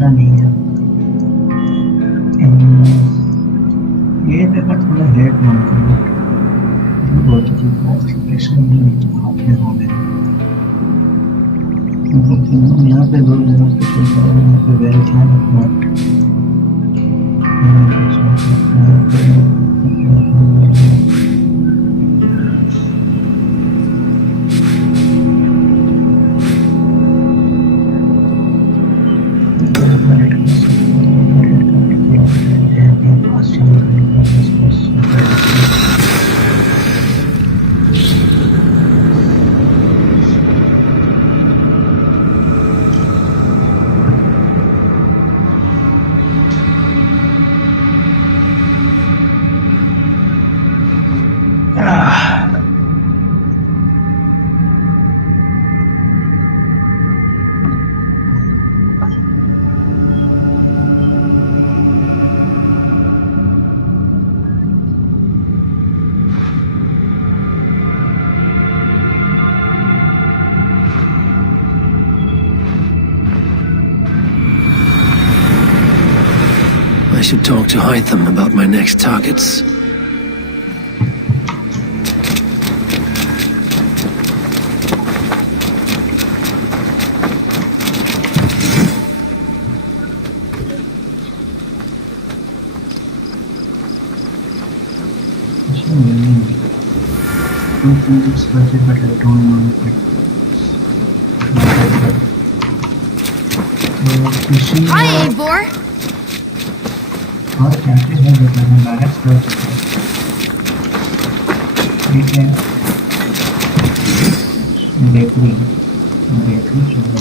पता नहीं है। ये देखा थोड़ा लेट मानता हूँ, बहुत ही क्लासिफिकेशन नहीं आपने होने यहाँ पे दो जगह पे चलता है, यहाँ पे वेरी ध्यान रखना। I should talk to Hytham about my next targets. But I don't want it. Hi, Eivor! और chances है जो मैं बैलेंस कर सकता हूँ, ठीक है। बेकरी चलो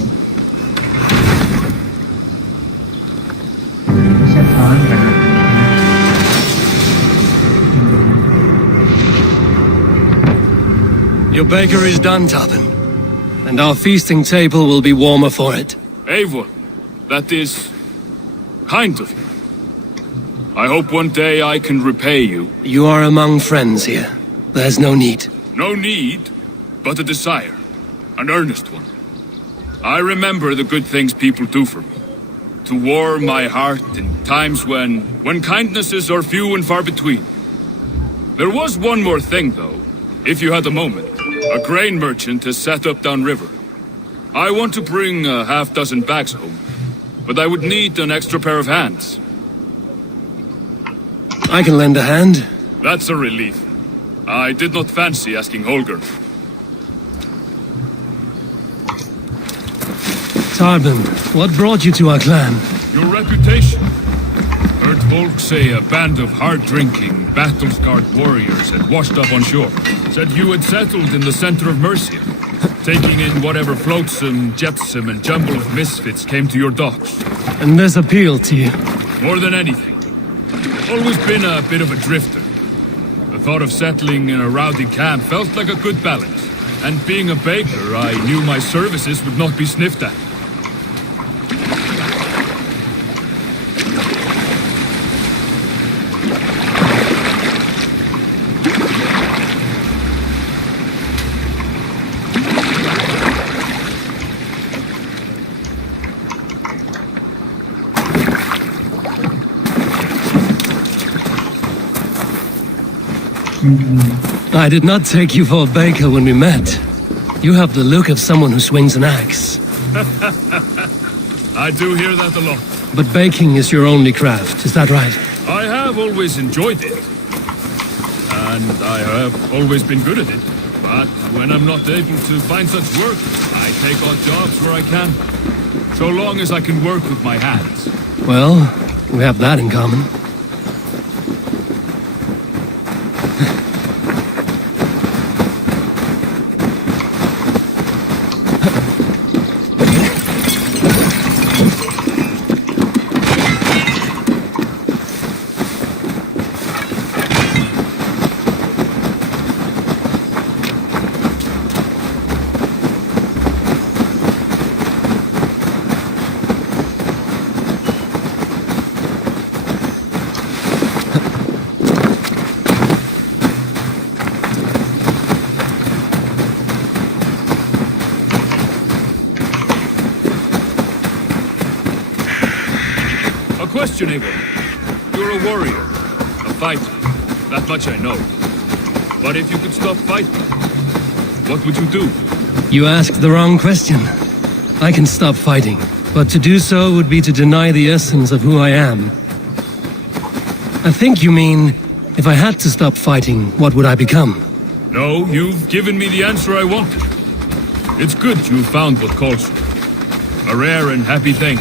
इसे काम करना। Your baker is done, Tarpon, and our feasting table will be warmer for it. Eivor, that is kind of you. I hope one day I can repay you. You are among friends here. There's no need. No need, but a desire. An earnest one. I remember the good things people do for me. To warm my heart in times when kindnesses are few and far between. There was one more thing, though, if you had a moment. A grain merchant has set up downriver. I want to bring a half-dozen bags home, but I would need an extra pair of hands. I can lend a hand. That's a relief. I did not fancy asking Holger. Tarpon, what brought you to our clan? Your reputation. Heard folk say a band of hard-drinking, battle-scarred warriors had washed up on shore. Said you had settled in the center of Mercia, taking in whatever flotsam, jetsam, and jumble of misfits came to your docks. And this appealed to you? More than anything. Always been a bit of a drifter. The thought of settling in a rowdy camp felt like a good balance. And being a baker, I knew my services would not be sniffed at. I did not take you for a baker when we met. You have the look of someone who swings an axe. I do hear that a lot. But baking is your only craft, is that right? I have always enjoyed it. And I have always been good at it. But when I'm not able to find such work, I take odd jobs where I can. So long as I can work with my hands. Well, we have that in common. question, Abel. You're a warrior, a fighter. That much I know. But if you could stop fighting, what would you do? You asked the wrong question. I can stop fighting, but to do so would be to deny the essence of who I am. I think you mean, if I had to stop fighting, what would I become? No, you've given me the answer I wanted. It's good you found what calls you. A rare and happy thing.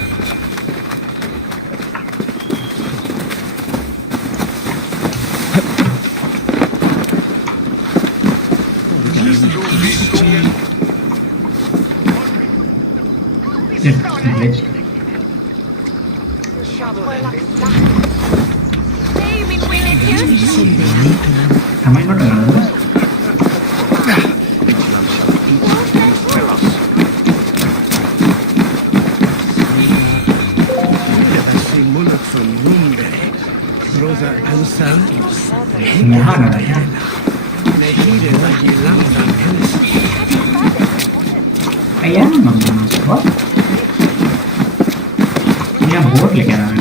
Glitched. Am I not nervous? यहाँ ना है। I am not what? यहाँ boat लेके आ रहा है।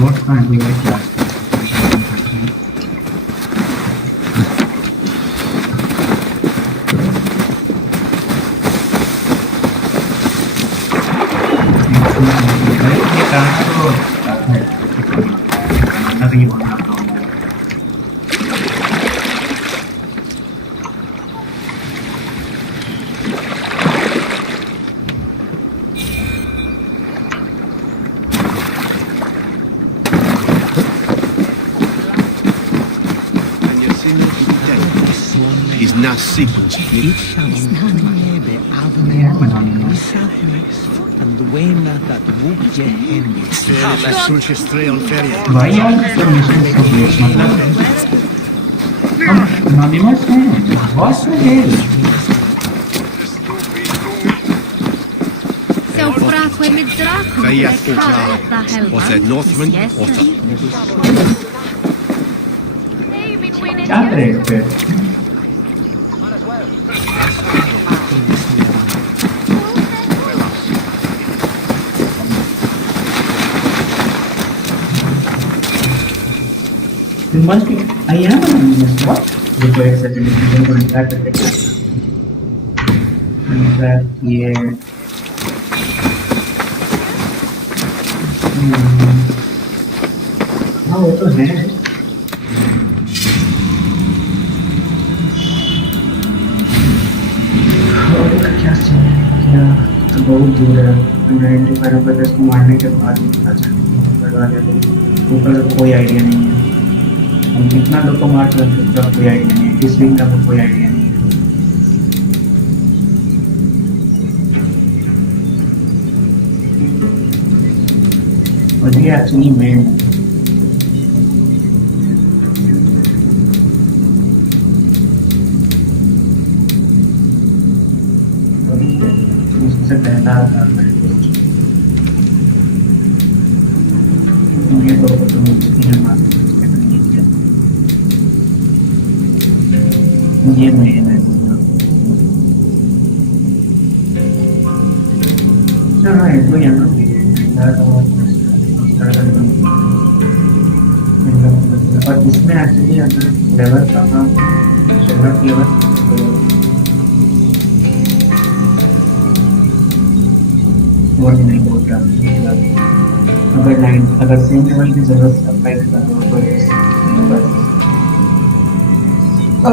Boat कहाँ है क्या? ये कहाँ तो अभी बोलना is not sequence. Why are the missions so great? मतलब हम anonymous हैं. What's the hell? Was it Northman or क्या करे इस पे? You must be. I am anonymous. What? Requires that you don't contract the text. Contract here. हाँ वो तो है. क्या सीन है? तो बहुत दूर है. 95 रुपये इसको मारने के बाद ही पता चलेगा. ऊपर कोई आइडिया नहीं है. हम कितना लोग को मार सकते हैं उसका कोई आइडिया नहीं है. किस विंग का कोई आइडिया नहीं है. और ये एक्चुअली मैं उससे पहला था. ये तो ये मैं चलो इसको यहाँ और इसमें एक्चुअली लेवल का लेवल वो नहीं बोलता. अगर सेम लेवल की जरूरत अप्लाई कर दो तो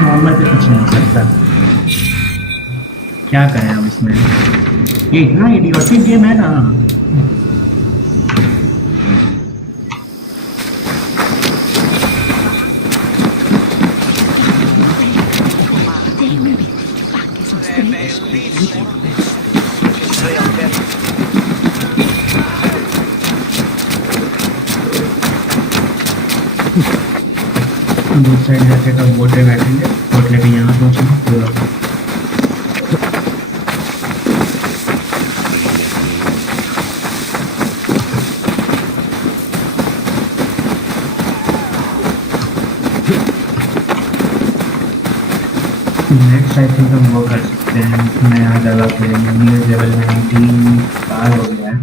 नॉर्मल पे कुछ नहीं सकता. क्या करें हम इसमें? ये इतना इडियोटिक गेम है ना. दूसरी साइड जाके तो बोट पे बैठेंगे. बोट लेके यहाँ पहुँचेंगे पूरा. नेक्स्ट आई थिंक हम वो कर सकते हैं. नया जगह पे न्यू लेवल 19 पार हो गया है.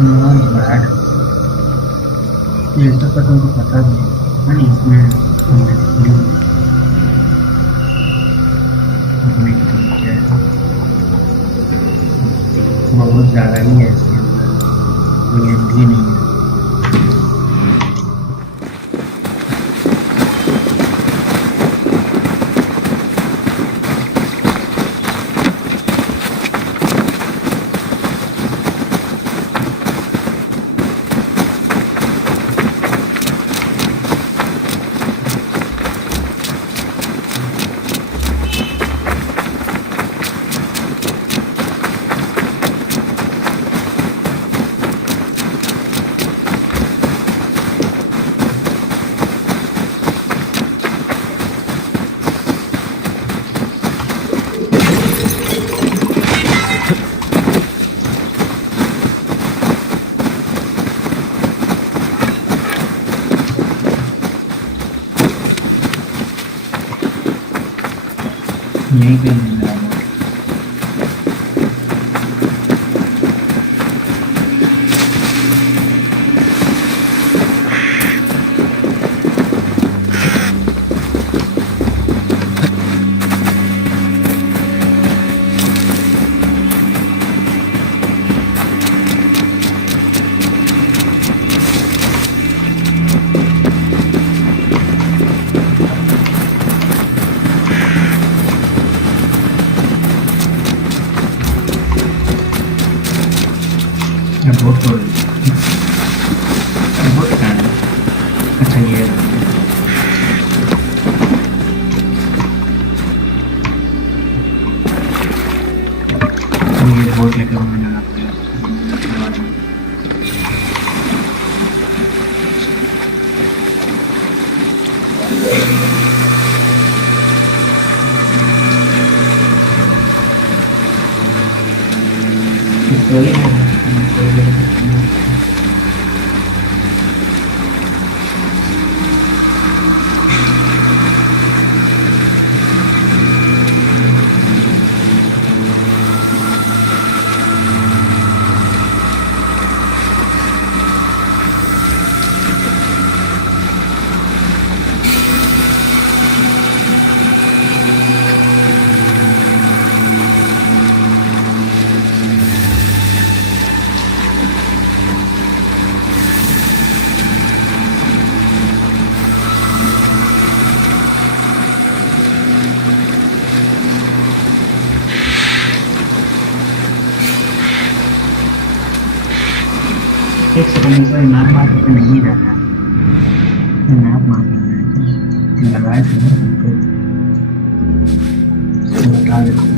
Not bad. ये तो तुमको पता भी है ना इसमें क्या है बहुत ज़्यादा ही है इसके अंदर कोई एंड ही नहीं है यही पे मिल रहा है बहुत अच्छा ये बहुत लेकर मैंने एक सेकंड इसमें मैप मार्कर पे नहीं रहना है मैप मार्कर लगाए थे तो बता देते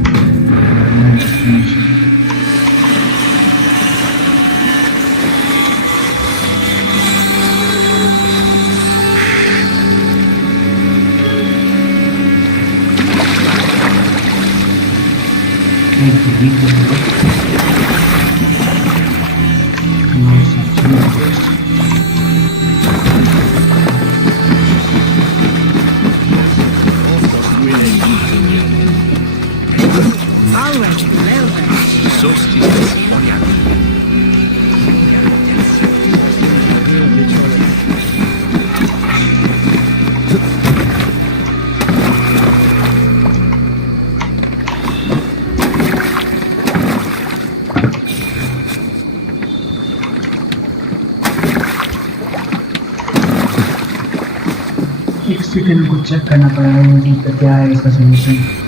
एक सेकंड को चेक करना पड़ेगा यूट्यूब पे क्या है इसका सोल्यूशन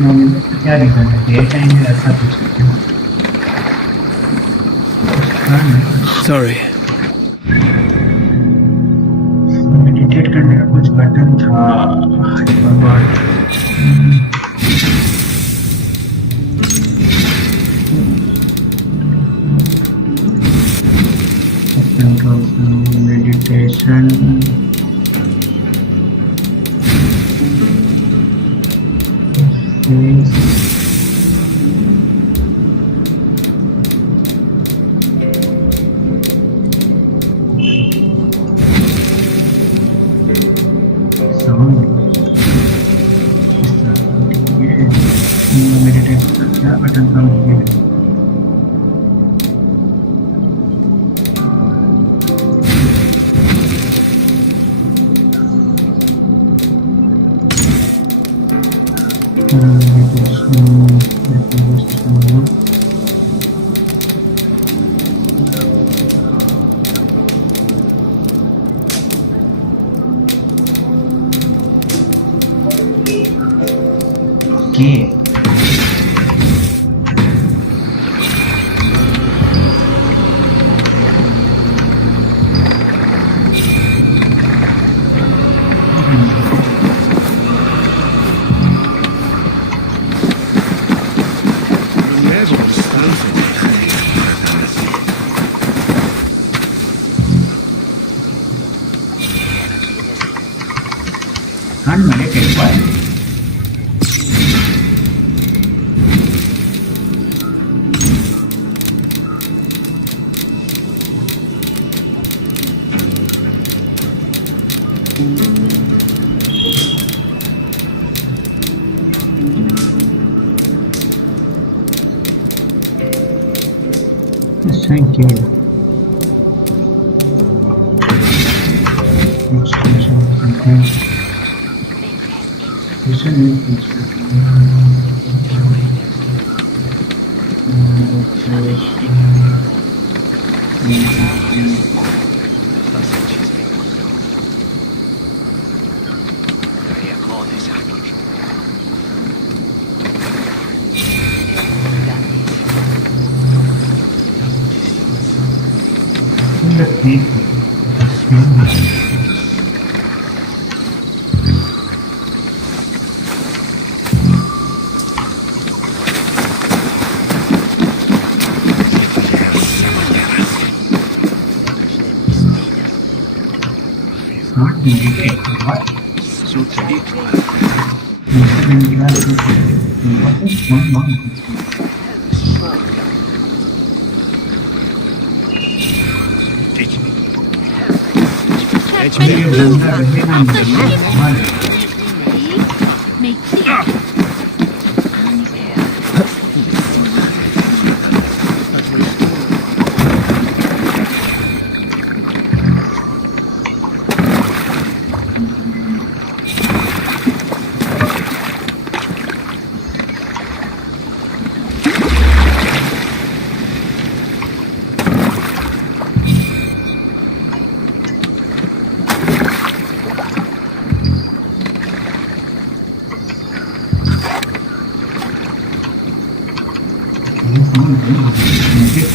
क्या रीजन है डे टाइम में ऐसा कुछ Sorry. मेडिटेट करने का कुछ बटन था मेडिटेशन मेडिटेशन क्या बटन था मुझे Okay. Unmedicated what? Yes, thank you. Next question, okay. Question is not meditate. What? So take it. What is going on? Take it.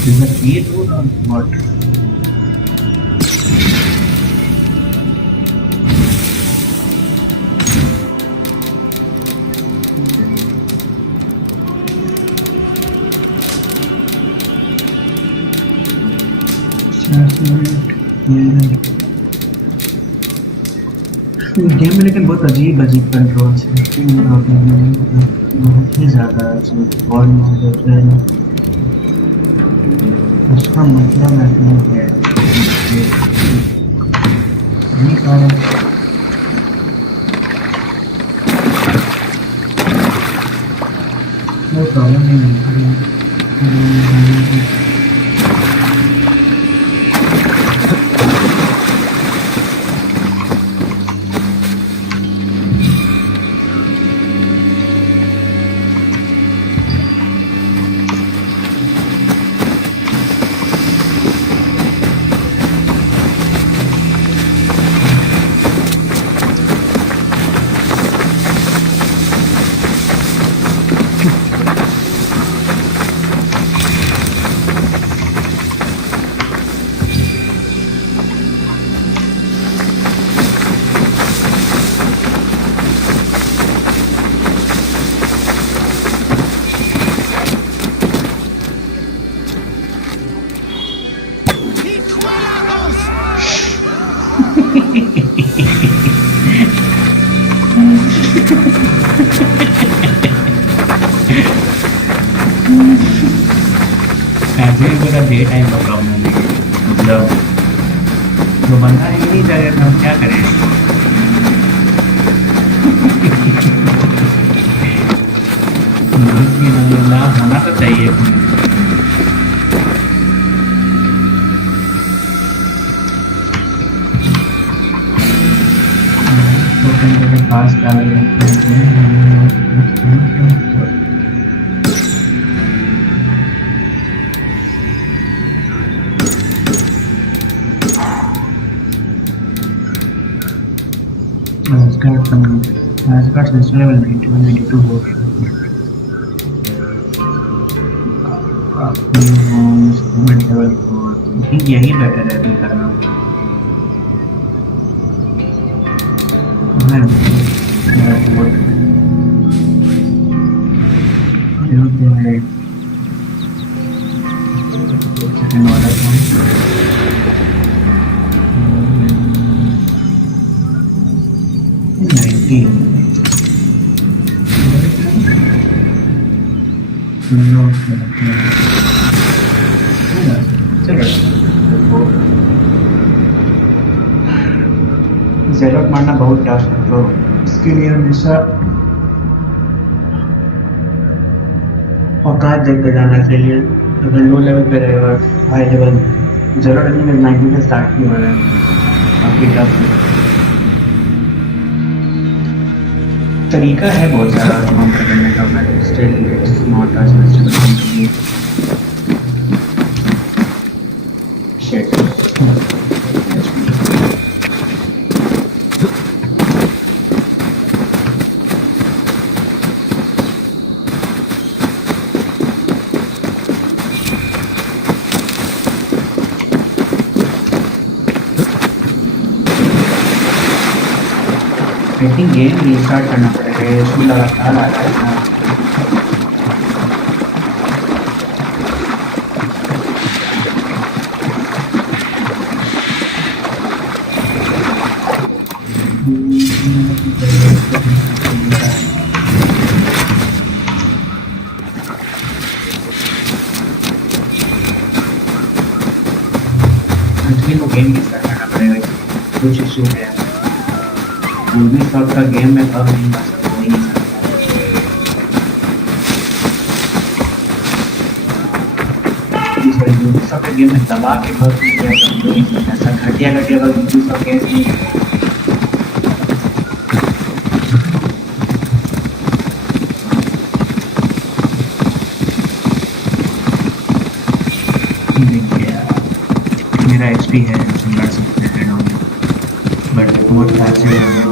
Is the key door or what? Game में लेकिन बहुत अजीब अजीब controls हैं बहुत ही ज़्यादा ball mode है उसका मतलब नहीं है नहीं कारण वो प्रॉब्लम नहीं है ऐसे ही पूरा डे टाइम का प्रॉब्लम है मतलब जो बंदा ही नहीं करे तो हम क्या करें होना तो चाहिए पास level 92 हो लेवल 4 ठीक यही बेटर है अभी करना second order ज़रूरत मारना बहुत टफ है तो इसके लिए हमेशा औकात देखते जाना चाहिए अगर लो लेवल पे रहेगा हाई लेवल ज़रूरत नहीं है 90 से स्टार्ट नहीं हो रहा है काफ़ी टफ तरीका है बहुत सारा काम करने का but still it's not as much shit I think game restart करना पड़ेगा इसमें लगातार आ रहा है को गेम रीस्टार्ट करना पड़ेगा कुछ इशू है का गेम में कब नहीं आ सकता हो ही नहीं सकता का गेम में दबा के बहुत ऐसा घटिया सब केस नहीं मेरा एचपी है लड़ सकते हैं बट बहुत पैसे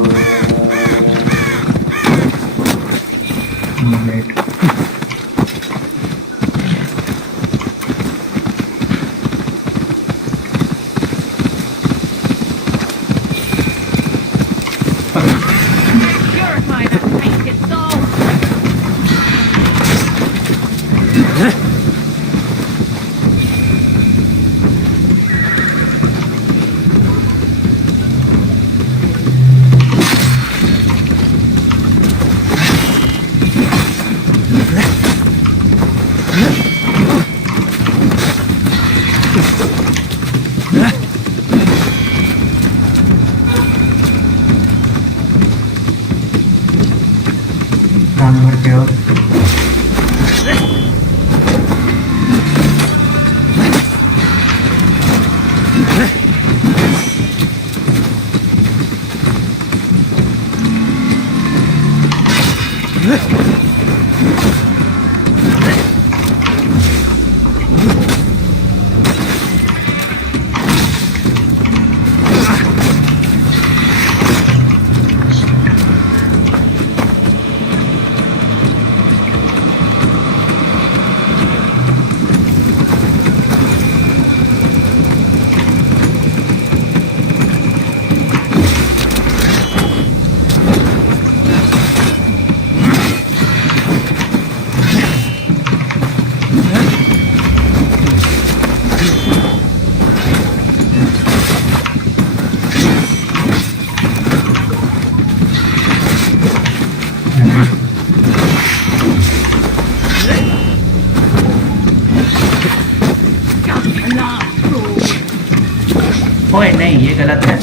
ओए नहीं, ये गलत है।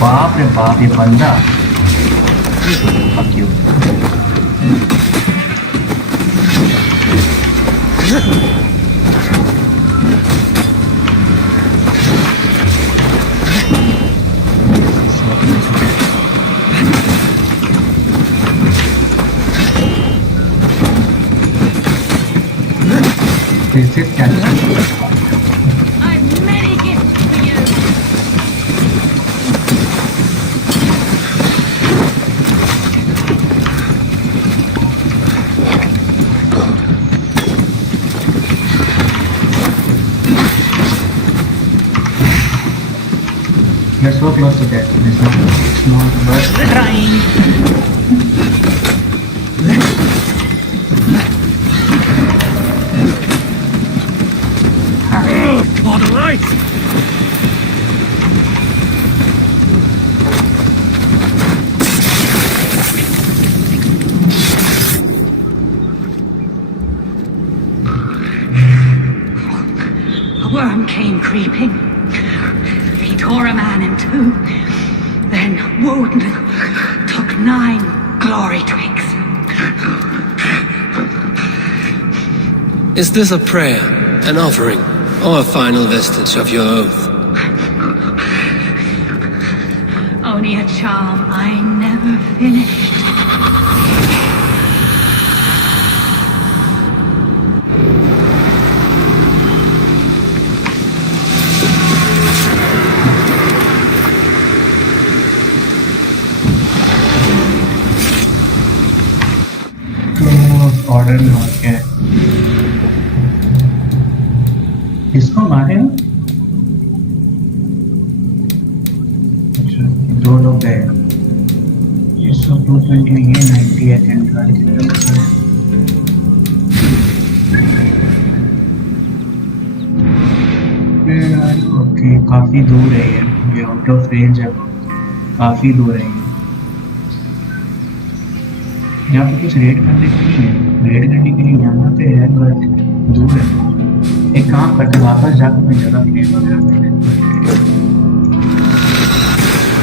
बाप रे बाप, ये बंदा। Fuck you. This is catching. I've many gifts for you. You're so close to death. It's not worth trying. All right! A worm came creeping. He tore a man in two. Then Woden took 9 glory twigs. Is this a prayer, an offering, or a final vestige of your oath? Only a charm I never finished. Order में और क्या है? इसको मारे ना? अच्छा, 2 लोग गए। ये सब 220, ये 90 है, 10 गाड़ी के लिए। ओके, काफी दूर है ये आउट ऑफ रेंज है, काफी दूर है ये। यहाँ पे कुछ रेड करने के लिए है, रेड करने के लिए यहाँ पे है, बट दूर है। एक काम करते वापस जाकर मैं जगह क्रिएट वगैरह कर लेते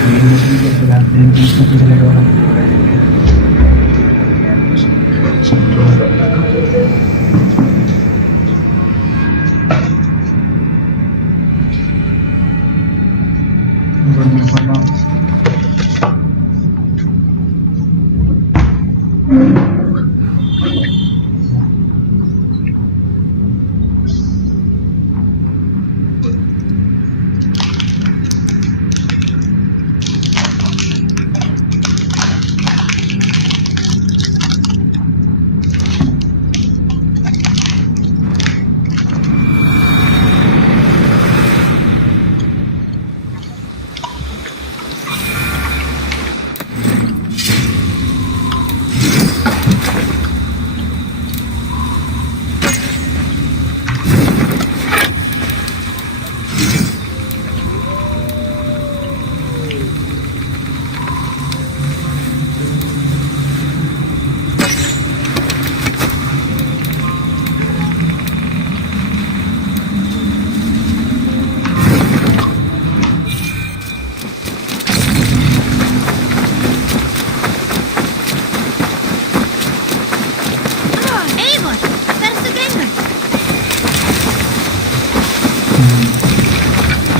मेरी मशीन के खिलाफ कुछ रेड वाला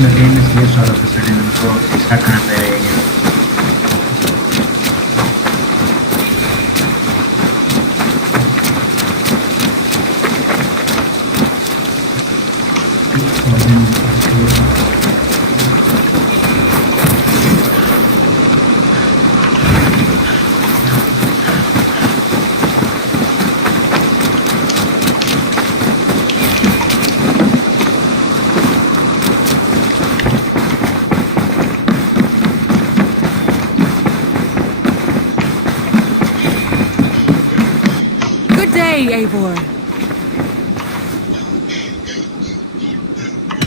The game is based out of a certain info, it's not kind of area. Say, Eivor.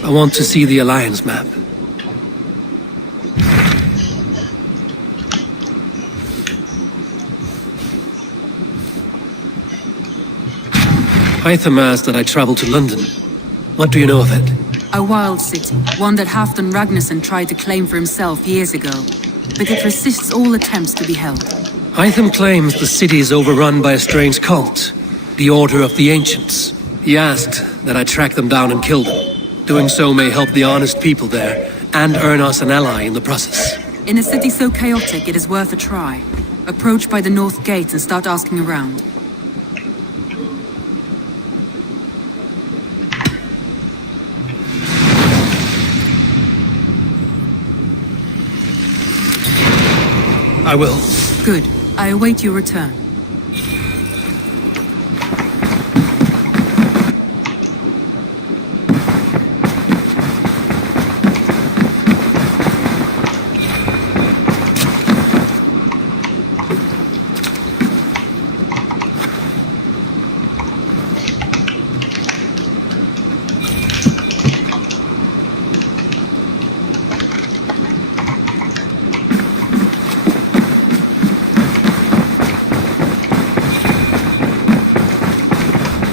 I want to see the Alliance map. Hytham asked that I travel to London. What do you know of it? A wild city, one that Halfdan Ragnarsson tried to claim for himself years ago, but it resists all attempts to be held. Hytham claims the city is overrun by a strange cult, the Order of the Ancients. He asked that I track them down and kill them. Doing so may help the honest people there, and earn us an ally in the process. In a city so chaotic, it is worth a try. Approach by the North Gate and start asking around. I will. Good. I await your return.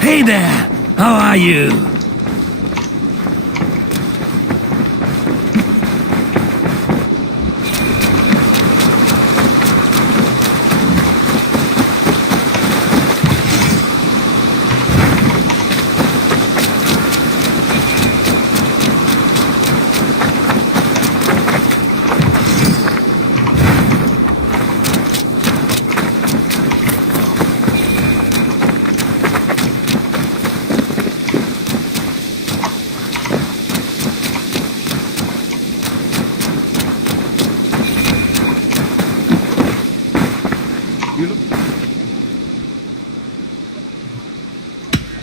Hey there! How are you?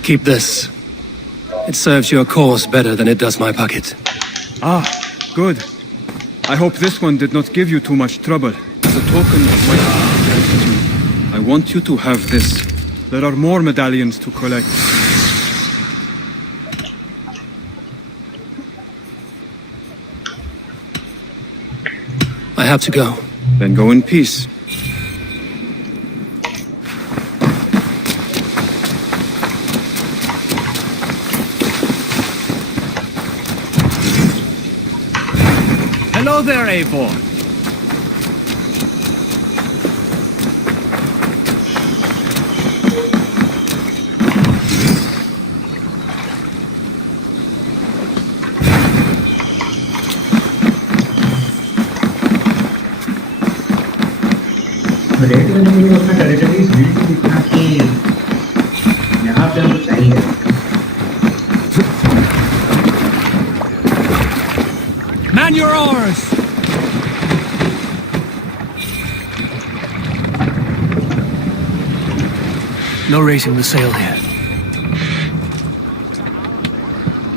Keep this. It serves your cause better than it does my pocket. Ah, good. I hope this one did not give you too much trouble. As a token of my gratitude, I want you to have this. There are more medallions to collect. I have to go. Then go in peace. Hello there, Eivor. Red में मुझे अपना territories build दिखना कि यहाँ पे हमको चाहिए Man your oars! No raising the sail here.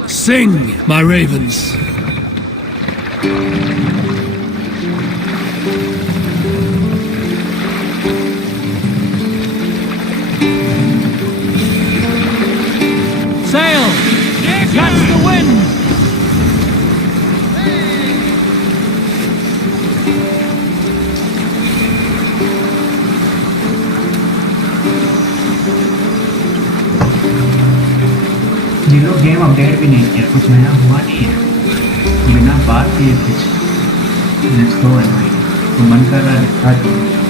Sing, my ravens. Sail! Catch the wind! ये लोग गेम अपडेट भी नहीं किया कुछ नया हुआ नहीं है बिना बात किए कुछ लेट्स गो भाई तो मन कर रहा है स्टार्ट करो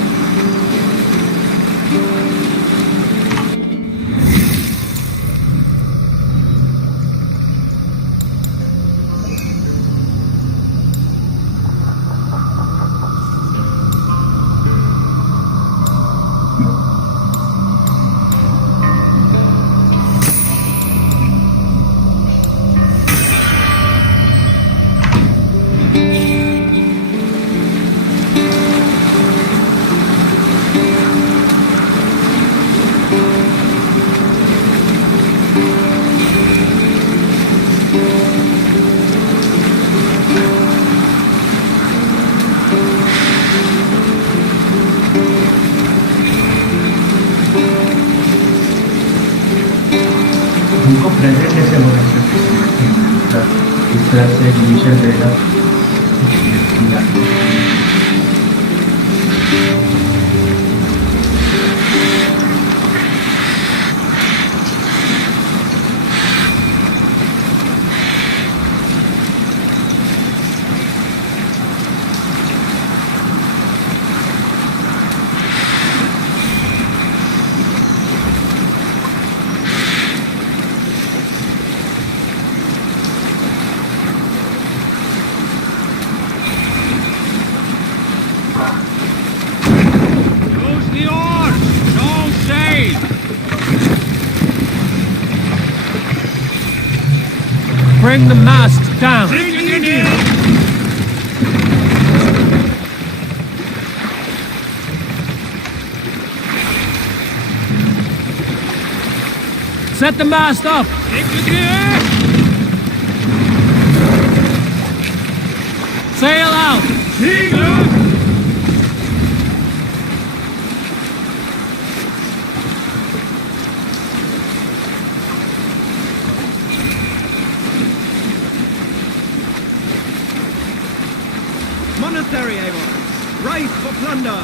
तरफ से ग्लेशियर रहेगा। Use the oars! Don't sail! Bring the mast down! Set the mast up! Sail out! Monastery, Eivor! Right for plunder!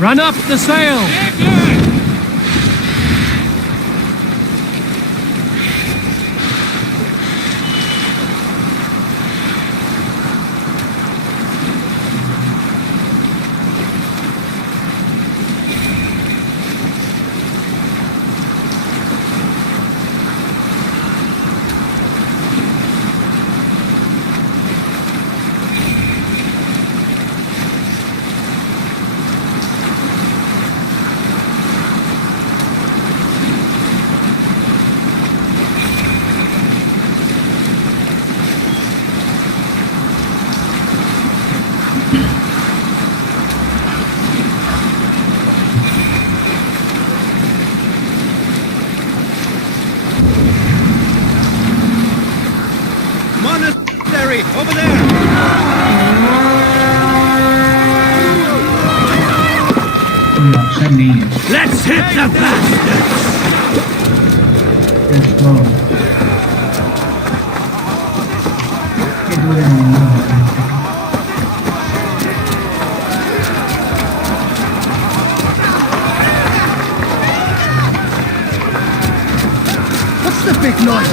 Run up the sail! Monastery, over there! कोई ऑप्शन नहीं है। Let's hit the bastards! इसको ये दो जन होंगे। What's the big noise?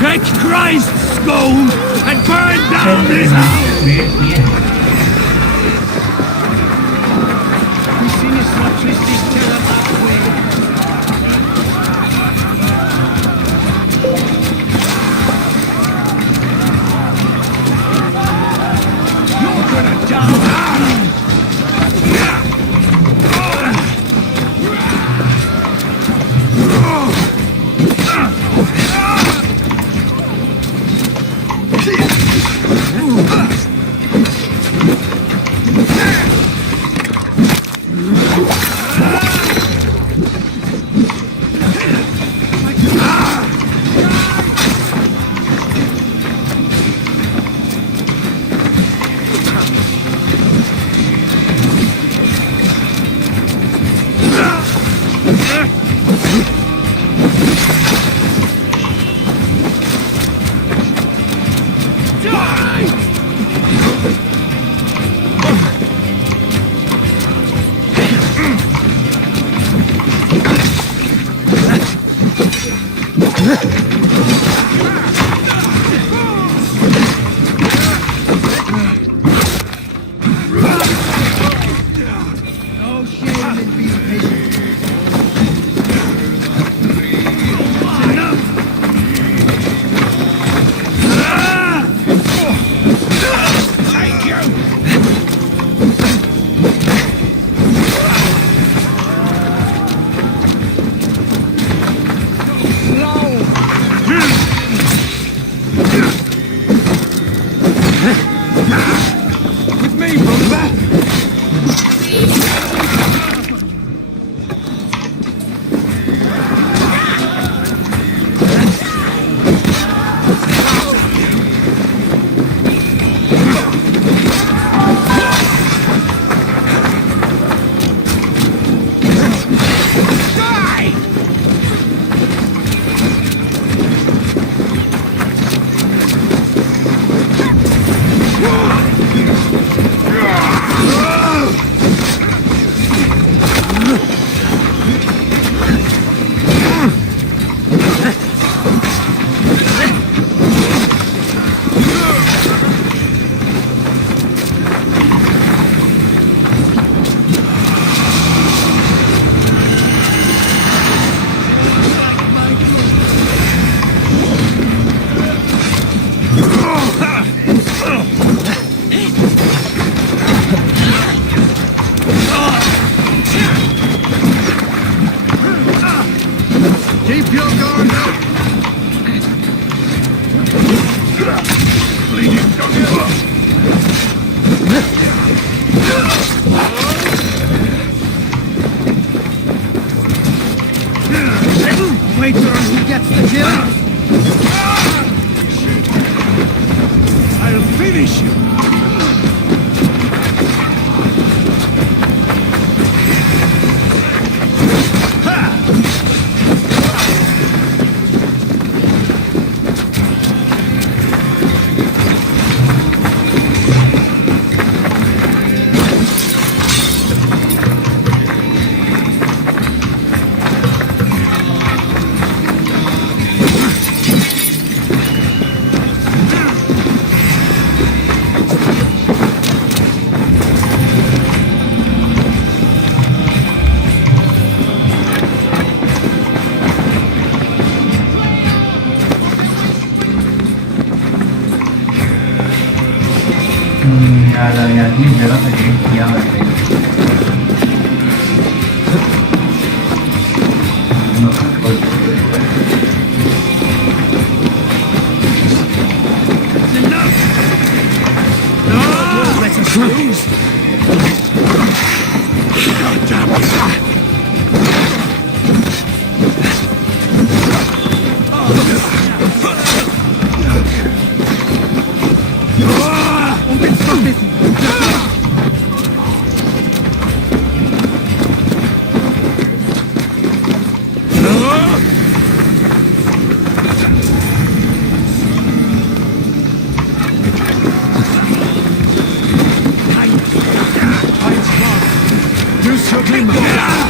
Take Christ's skull and burn down this house! Wait किए हैं। finish you! यार ये जगह पे डेट किया हुआ है Let us lose! God damn it! Use your glimmer!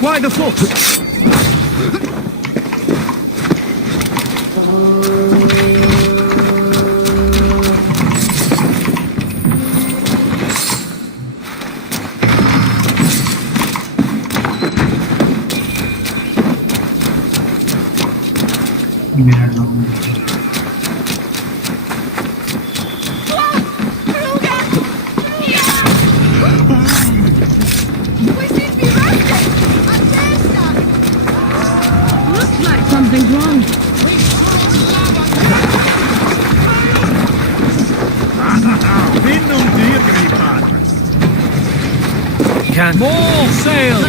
Why the force? Something's wrong. Can't. More sail!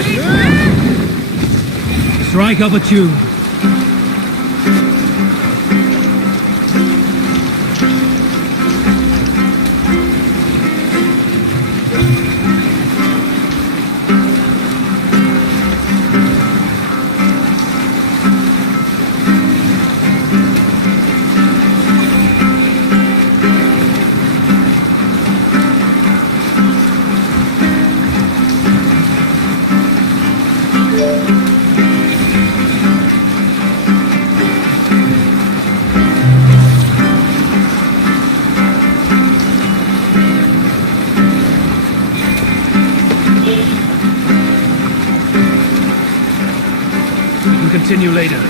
Strike up a tune. continue later.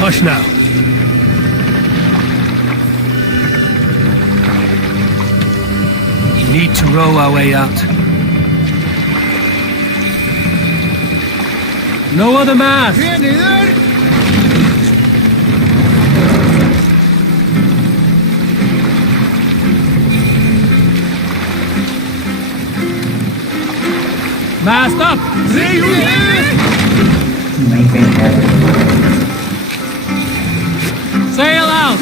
Hush now. We need to row our way out. No other mast! Mast up! नहीं पे है Sail out!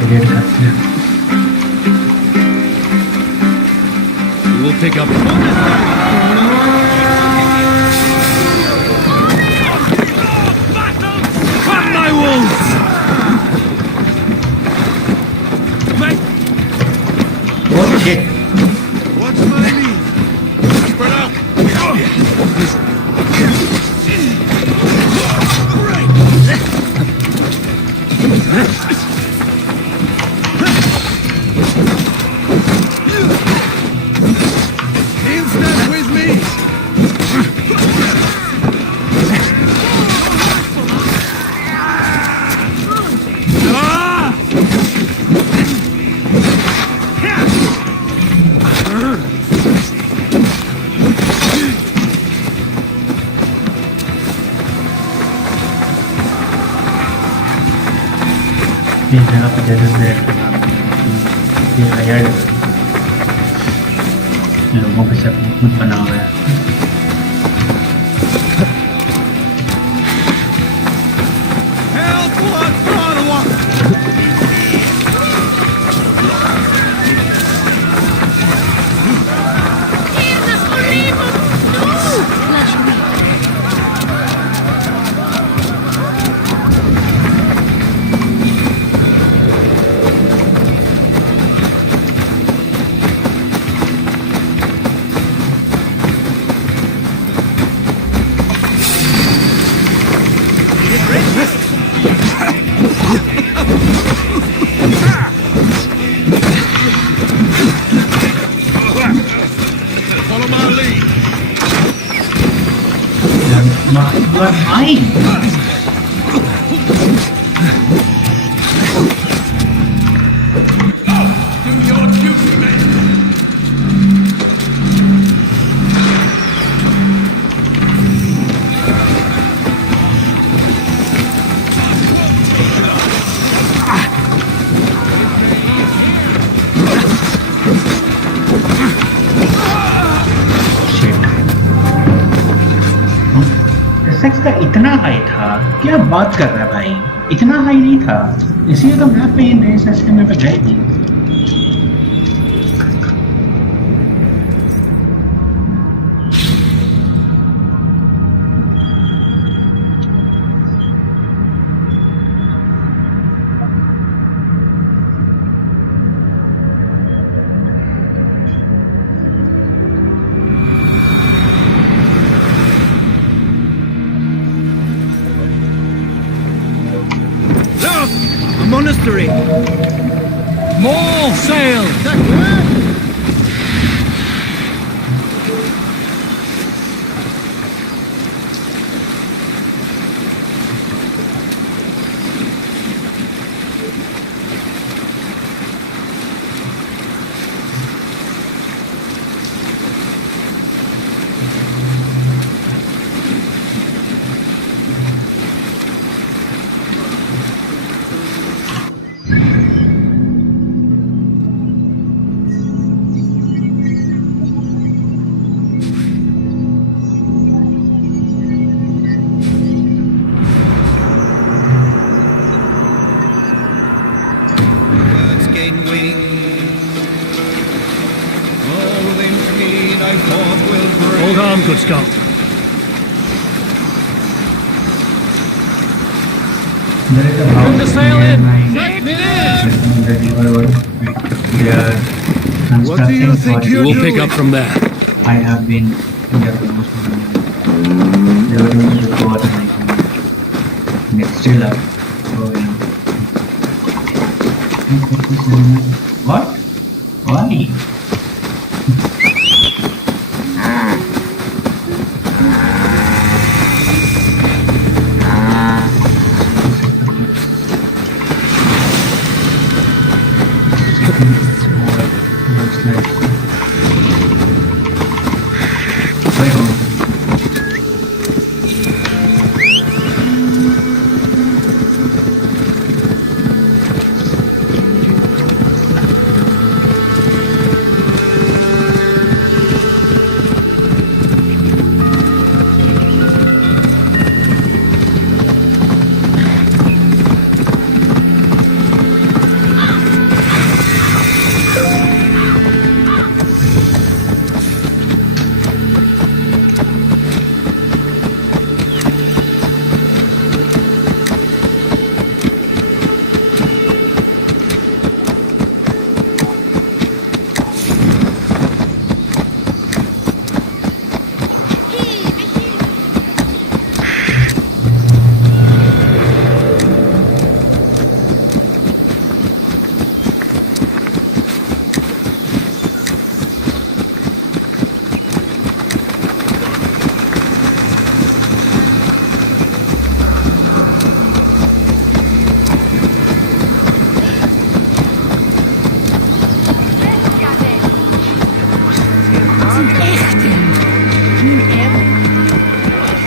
Create करते हैं We will pick up. Cut my wolves! Oh shit What's my lead? Spread out. Instant with me. इस जगह पर जैसे ये हायर्ड लोगों के साथ खुद बना हुआ है Help! What's wrong? Follow my lead. You are mine. Do your duty, men. Sex का इतना हाई था क्या बात कर रहा है भाई इतना हाई नहीं था इसीलिए तो मैप पे इन नए सेक्स में पे गए थी A monastery! More sail! Good scout. There is a house Bring the sail near in. the river. They are What do you constructing think for you're We'll doing? pick up from there. I have been there for most of the time. They were doing it before and it's still up. So, yeah. What? Why? Looks like. Wait a minute.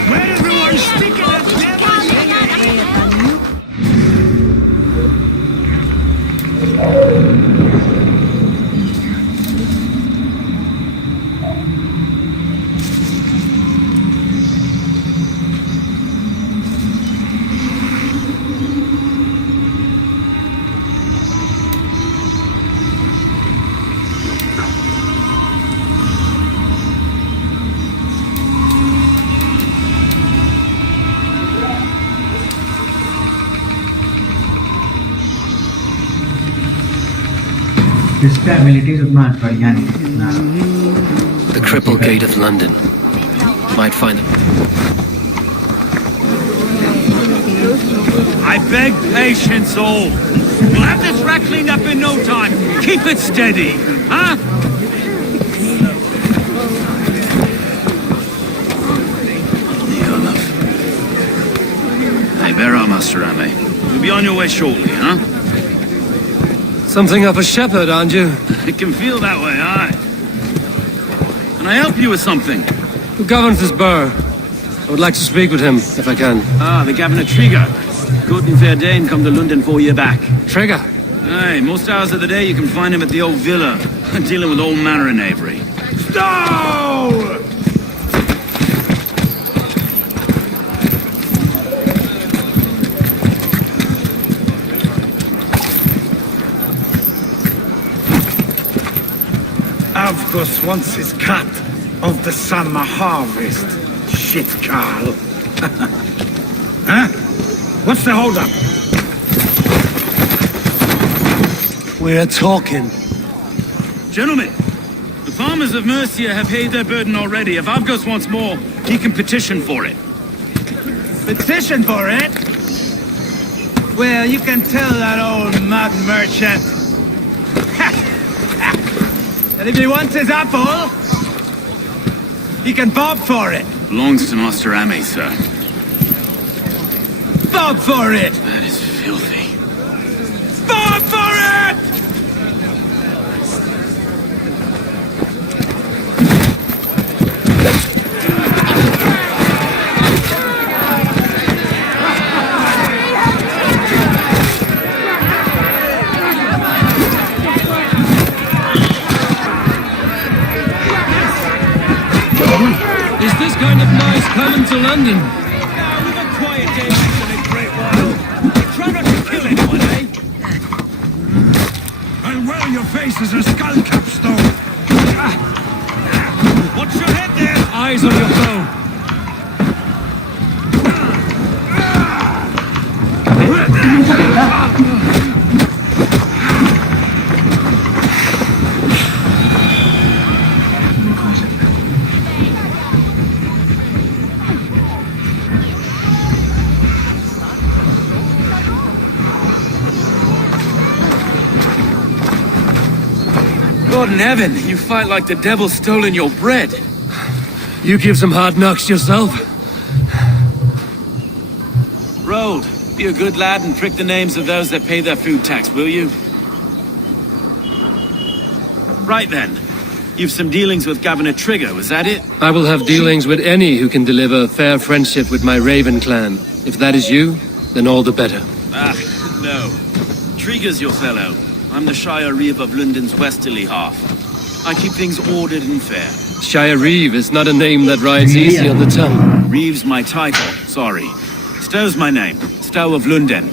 Where everyone's sticking a इसका abilities उतना बढ़िया नहीं है इतना The Cripple Gate of London. Might find them. I beg patience, all. We'll have this wreck cleaned up in no time. Keep it steady, huh? Hey, bear up, Master Ame. You'll be on your way shortly, huh? Something of a shepherd, aren't you? It can feel that way, aye. Can I help you with something? Who governs this burr? I would like to speak with him, if I can. Ah, the Governor Trigger. Good and fair Dane come to London 4 year back. Trigger. Aye, most hours of the day you can find him at the old villa, dealing with all manner of knavery. No! Avgus wants his cut of the summer harvest. Shit, Carl. Huh? What's the holdup? We're talking. Gentlemen, the farmers of Mercia have paid their burden already. If Avgus wants more, he can petition for it. Petition for it? Well, you can tell that old mud merchant that if he wants his apple, he can bob for it. Belongs to Master Ame, sir. Bob for it! That is filthy. Bob for it! Is this kind of nice coming to London? Now, we've a quiet day once in a great while. Try not to kill anyone, eh? And well, your face is a skull capstone. Watch your head there! I eyes on your foe. God in heaven, you fight like the devil's stolen your bread. You give some hard knocks yourself? Rold, be a good lad and prick the names of those that pay their food tax, will you? Right then. You've some dealings with Governor Trigger, was that it? I will have dealings with any who can deliver fair friendship with my Raven clan. If that is you, then all the better. Ah, no. Trigger's your fellow. I'm the Shire Reeve of London's westerly half. I keep things ordered and fair. Shire Reeve is not a name that rides easy on the tongue. Reeve's my title, sorry. Stow's my name. Stow of London.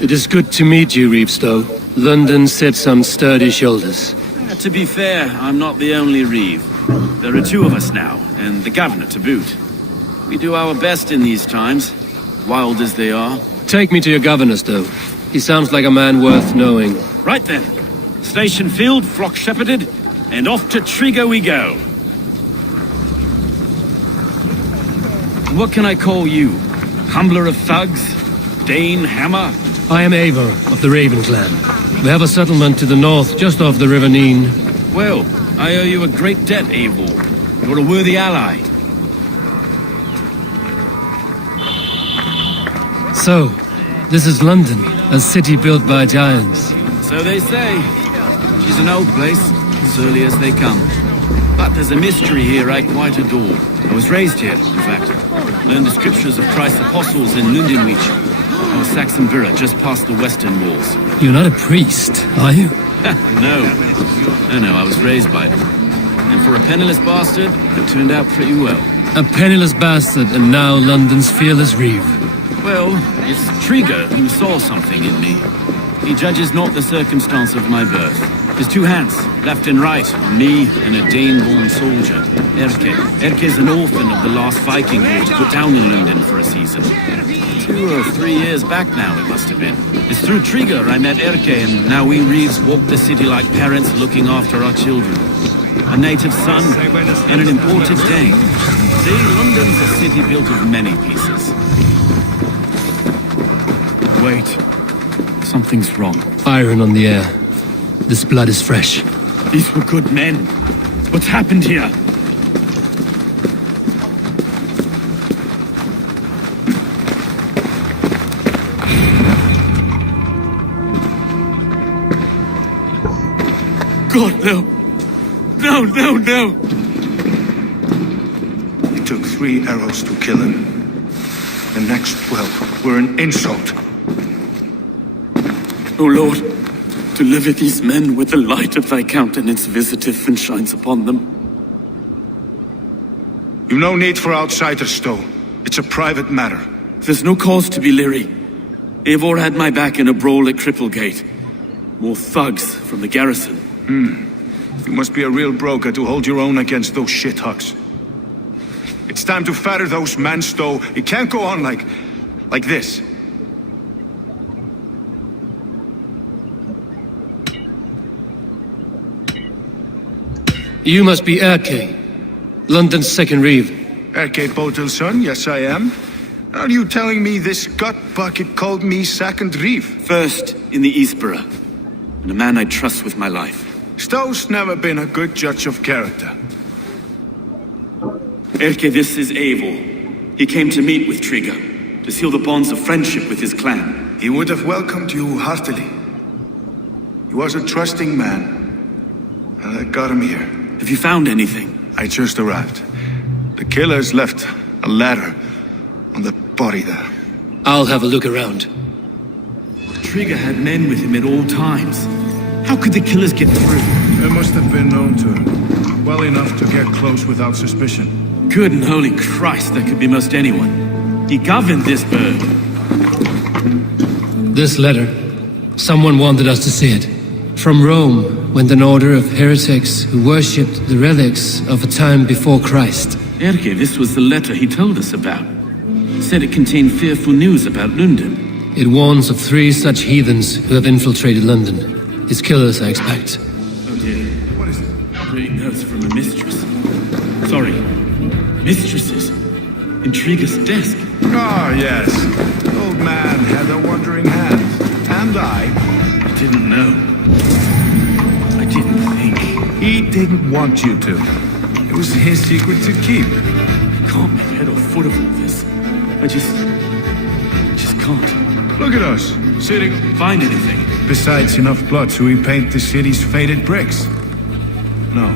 It is good to meet you, Reevestow. London sits on sturdy shoulders. To be fair, I'm not the only Reeve. There are two of us now, and the governor to boot. We do our best in these times, wild as they are. Take me to your governor, Stow. He sounds like a man worth knowing. Right then. Station filled, flock shepherded, and off to Trigger we go. What can I call you? Humbler of thugs? Dane Hammer? I am Eivor of the Raven clan. We have a settlement to the north, just off the River Neen. Well, I owe you a great debt, Eivor. You're a worthy ally. So, this is London, a city built by giants. So they say. She's an old place, surly as they come. But there's a mystery here I quite adore. I was raised here, in fact. Learned the scriptures of Christ's apostles in Lundenwich. I was Saxon Borough, just past the western walls. You're not a priest, are you? No, I was raised by them. And for a penniless bastard, it turned out pretty well. A penniless bastard, and now London's fearless Reeve. Well, it's Trigger who saw something in me. He judges not the circumstance of my birth. His two hands, left and right, on me and a Dane-born soldier, Erke. Erke's an orphan of the last Viking war to put down in London for a season. 2 or 3 years back now, it must have been. It's through Trigger I met Erke, and now we Reeves walk the city like parents looking after our children. A native son and an imported Dane. See, London's a city built of many pieces. Wait. Something's wrong. Iron on the air. This blood is fresh. These were good men. What's happened here? God, no. No. It took 3 arrows to kill him. The next 12 were an insult. O Lord, deliver these men with the light of thy countenance visitive and shines upon them. You've no need for outsiders, Stow. It's a private matter. There's no cause to be leery. Eivor had my back in a brawl at Cripplegate. More thugs from the garrison. You must be a real broker to hold your own against those shithucks. It's time to fetter those men, Stow. It can't go on like this. You must be Erke, London's second Reeve. Erke Botel's son, yes I am. Are you telling me this gut bucket called me second Reeve? First in the Eastborough, and a man I trust with my life. Stow's never been a good judge of character. Erke, this is Eivor. He came to meet with Trigger, to seal the bonds of friendship with his clan. He would have welcomed you heartily. He was a trusting man. And I got him here. Have you found anything? I just arrived. The killers left a ladder on the body there. I'll have a look around. Trigger had men with him at all times. How could the killers get through? They must have been known to him. Well enough to get close without suspicion. Good and holy Christ, that could be most anyone. He governed this bird. This letter. Someone wanted us to see it. From Rome went an order of heretics who worshipped the relics of a time before Christ. Erke, this was the letter he told us about. Said it contained fearful news about London. It warns of 3 such heathens who have infiltrated London. His killers, I expect. Oh dear. What is it? Great notes from a mistress. Sorry. Mistresses. Intrigue's desk. Ah, yes. Old man had a wandering hand. And I Didn't know. I didn't think. He didn't want you to. It was his secret to keep. Can't make head or foot of all this. I just can't. Look at us, sitting Find anything. besides enough blood to repaint the city's faded bricks. No.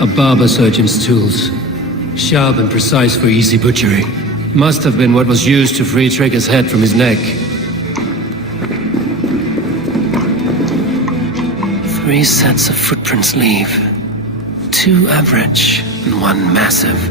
A barber surgeon's tools. Sharp and precise for easy butchery. Must have been what was used to free Trigger's head from his neck. 3 sets of footprints leave. 2 average and 1 massive.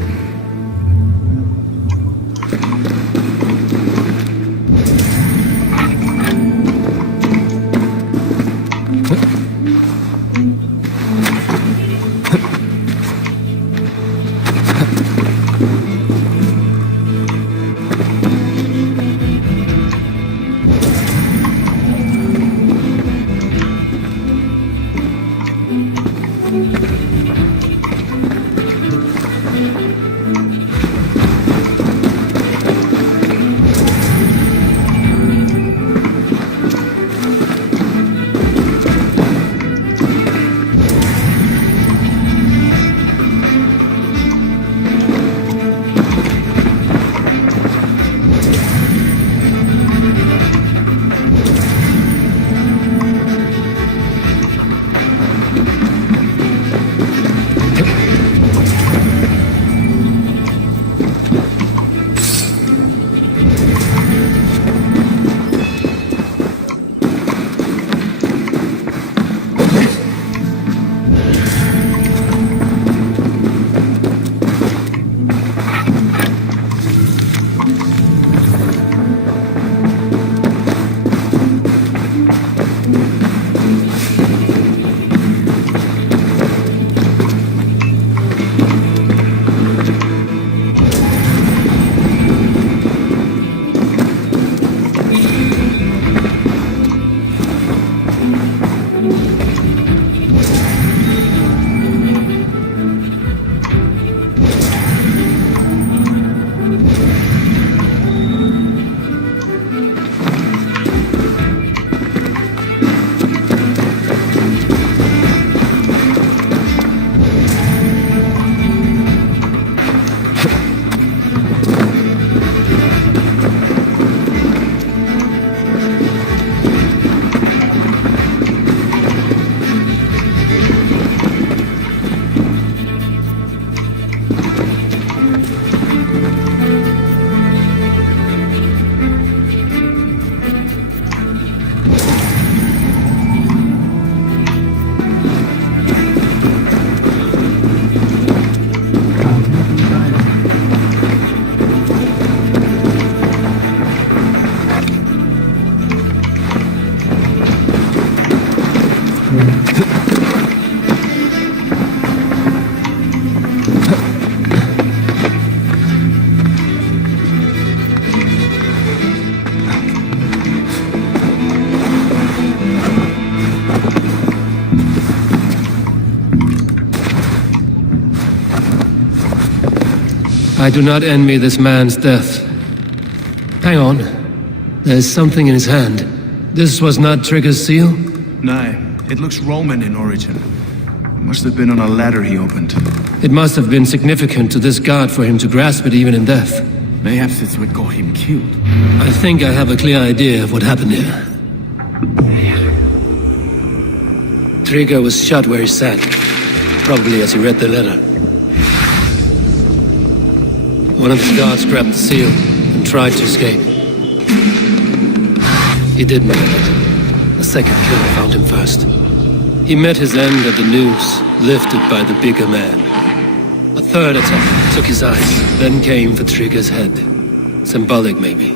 I do not envy this man's death. Hang on. There's something in his hand. This was not Trigger's seal? Nah, it looks Roman in origin. Must have been on a ladder he opened. It must have been significant to this god for him to grasp it even in death. Mayhaps it's what got him killed. I think I have a clear idea of what happened here. Trigger was shot where he sat, probably as he read the letter. One of his guards grabbed the seal and tried to escape. He didn't make it. A second killer found him first. He met his end at the noose, lifted by the bigger man. A third attack took his eyes, then came for Trigger's head. Symbolic, maybe.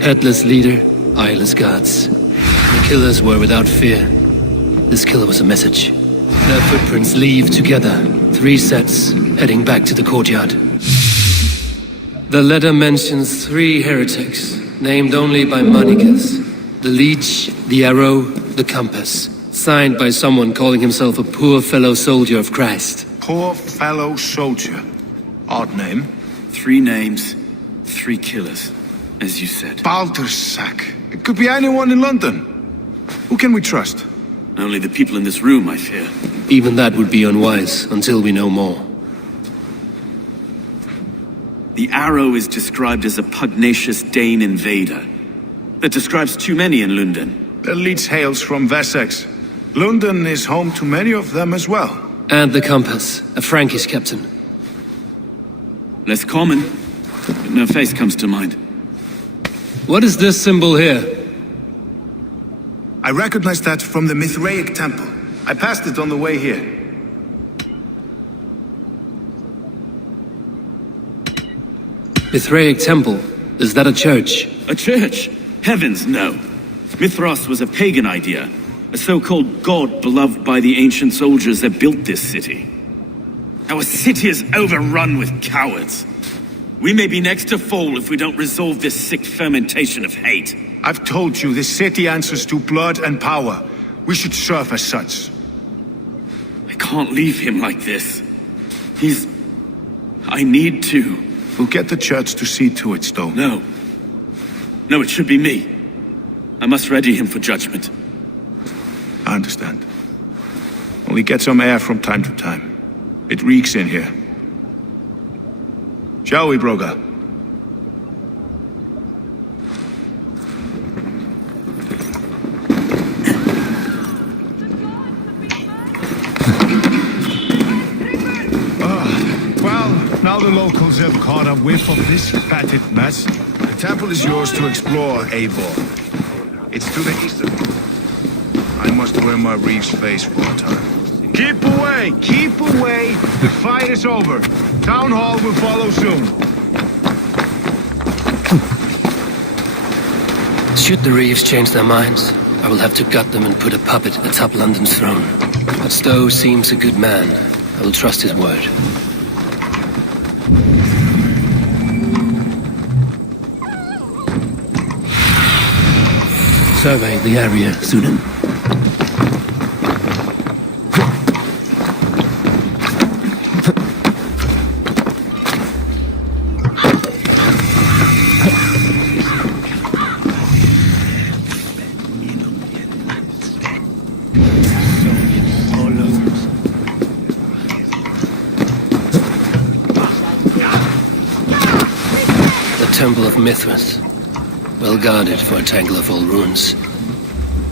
Headless leader, eyeless guards. The killers were without fear. This killer was a message. Their footprints leave together, 3 sets, heading back to the courtyard. The letter mentions 3 heretics, named only by monikers. The Leech, the Arrow, the Compass. Signed by someone calling himself a poor fellow soldier of Christ. Poor fellow soldier. Odd name. 3 names, 3 killers, as you said. Baldersack. It could be anyone in London. Who can we trust? Only the people in this room, I fear. Even that would be unwise, until we know more. The Arrow is described as a pugnacious Dane invader. That describes too many in London. The Leech hails from Wessex. London is home to many of them as well. And the Compass, a Frankish captain. Less common, but no face comes to mind. What is this symbol here? I recognize that from the Mithraic temple. I passed it on the way here. Mithraic temple? Is that a church? A church? Heavens, no. Mithras was a pagan idea. A so-called god beloved by the ancient soldiers that built this city. Our city is overrun with cowards. We may be next to fall if we don't resolve this sick fermentation of hate. I've told you, this city answers to blood and power. We should serve as such. I can't leave him like this. I need to. We'll get the church to see to it, Stone. No. No, it should be me. I must ready him for judgment. I understand. Only get some air from time to time. It reeks in here. Shall we, Broga? Well, now the locals have caught a whiff of this fatted mess. The temple is yours to explore, Eivor. It's to the east of me. I must wear my reef's face for a time. Keep away! Keep away! The fight is over. Town Hall will follow soon. Should the Reeves change their minds, I will have to gut them and put a puppet atop London's throne. But Stowe seems a good man. I will trust his word. Survey the area, Sudan. Temple of Mithras. Well guarded for a tangle of old ruins.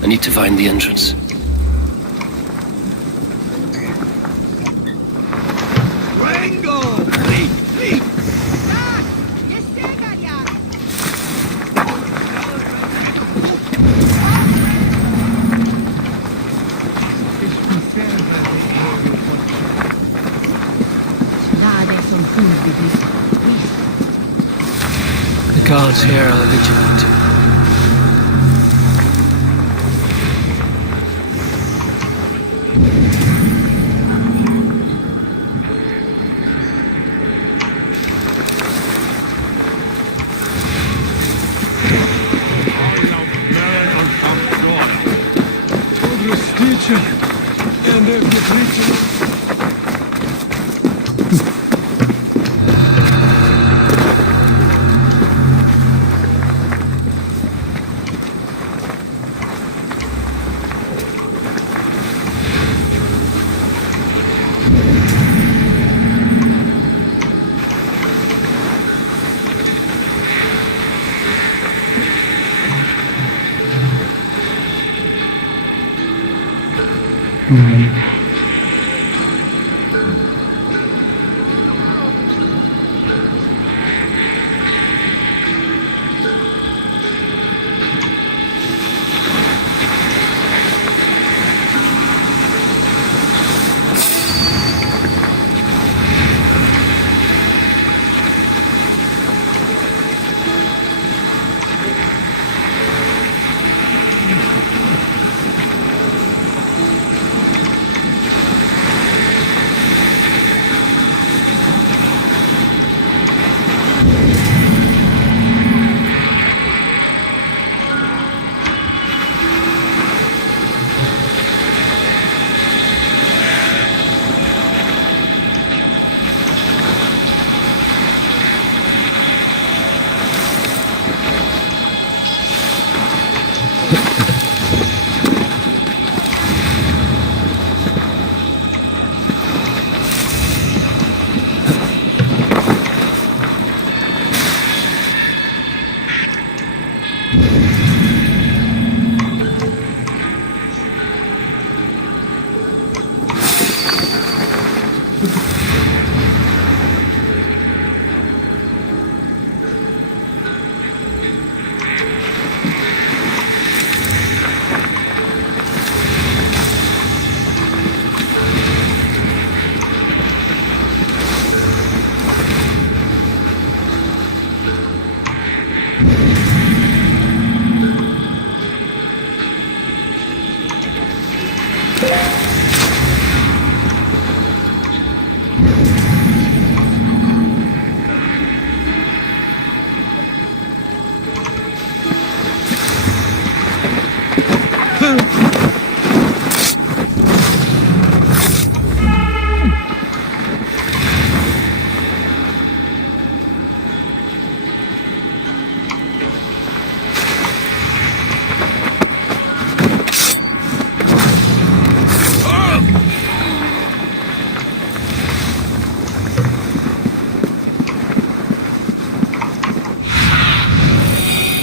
I need to find the entrance. The guards here are vigilant.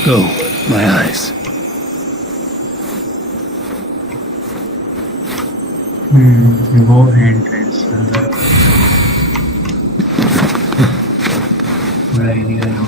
Go, my eyes. वो entrance अंदर बड़ा area है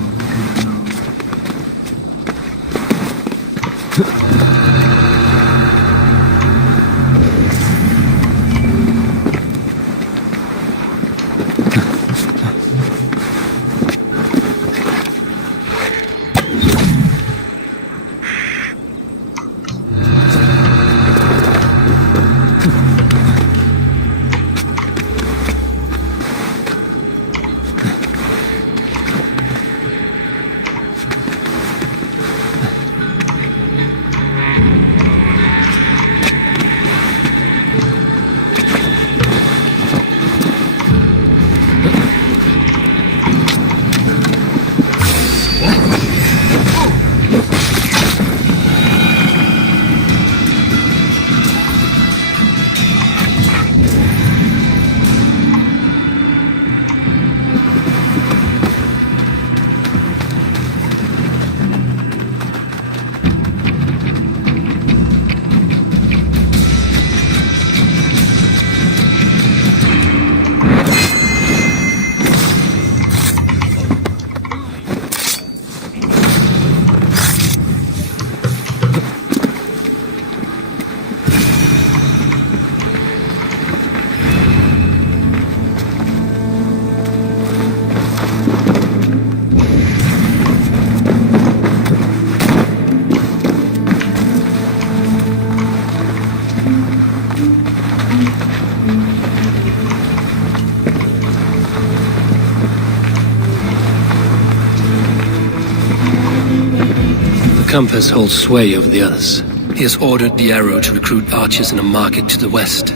The compass holds sway over the others. He has ordered the arrow to recruit archers in a market to the west.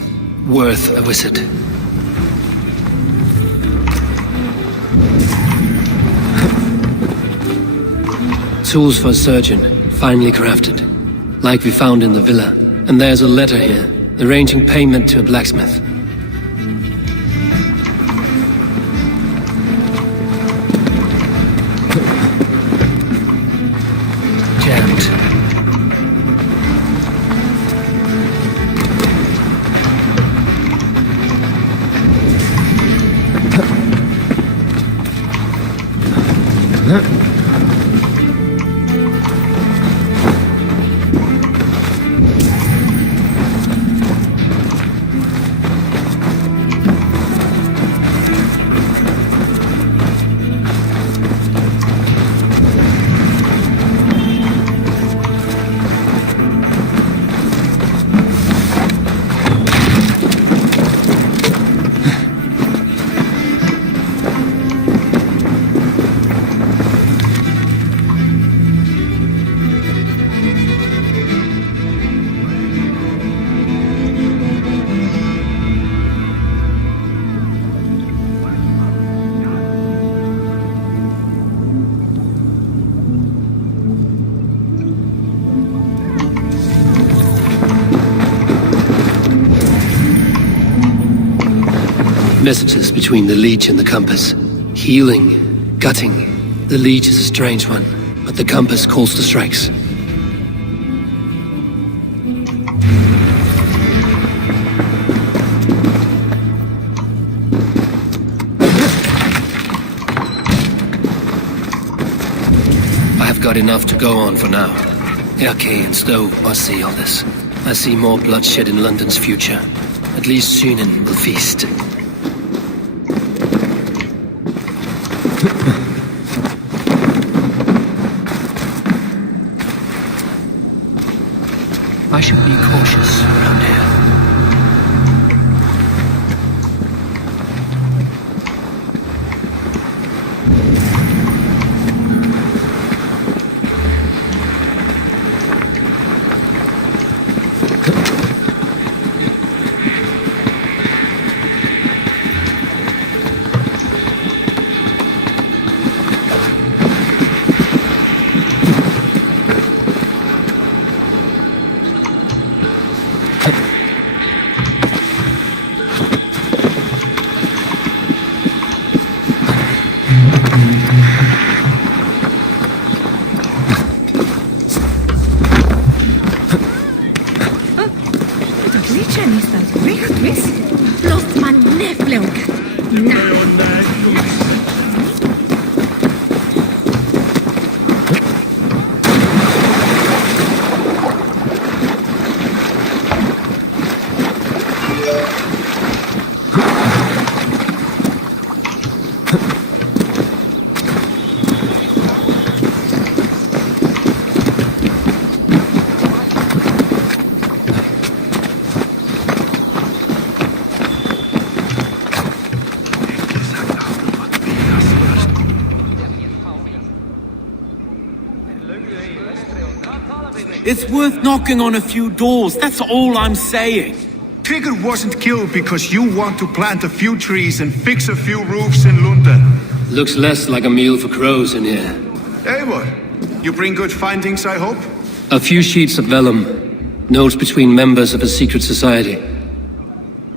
Worth a visit. Tools for a surgeon, finely crafted. Like we found in the villa. And there's a letter here, arranging payment to a blacksmith. Jammed. Messages between the Leech and the Compass. Healing, gutting. The Leech is a strange one, but the Compass calls the strikes. I have got enough to go on for now. Erke and Stowe must see all this. I see more bloodshed in London's future. At least Shunin will feast. I should be cautious around here. It's worth knocking on a few doors, that's all I'm saying. Trigger wasn't killed because you want to plant a few trees and fix a few roofs in London. Looks less like a meal for crows in here. Hey, what? You bring good findings, I hope? A few sheets of vellum. Notes between members of a secret society.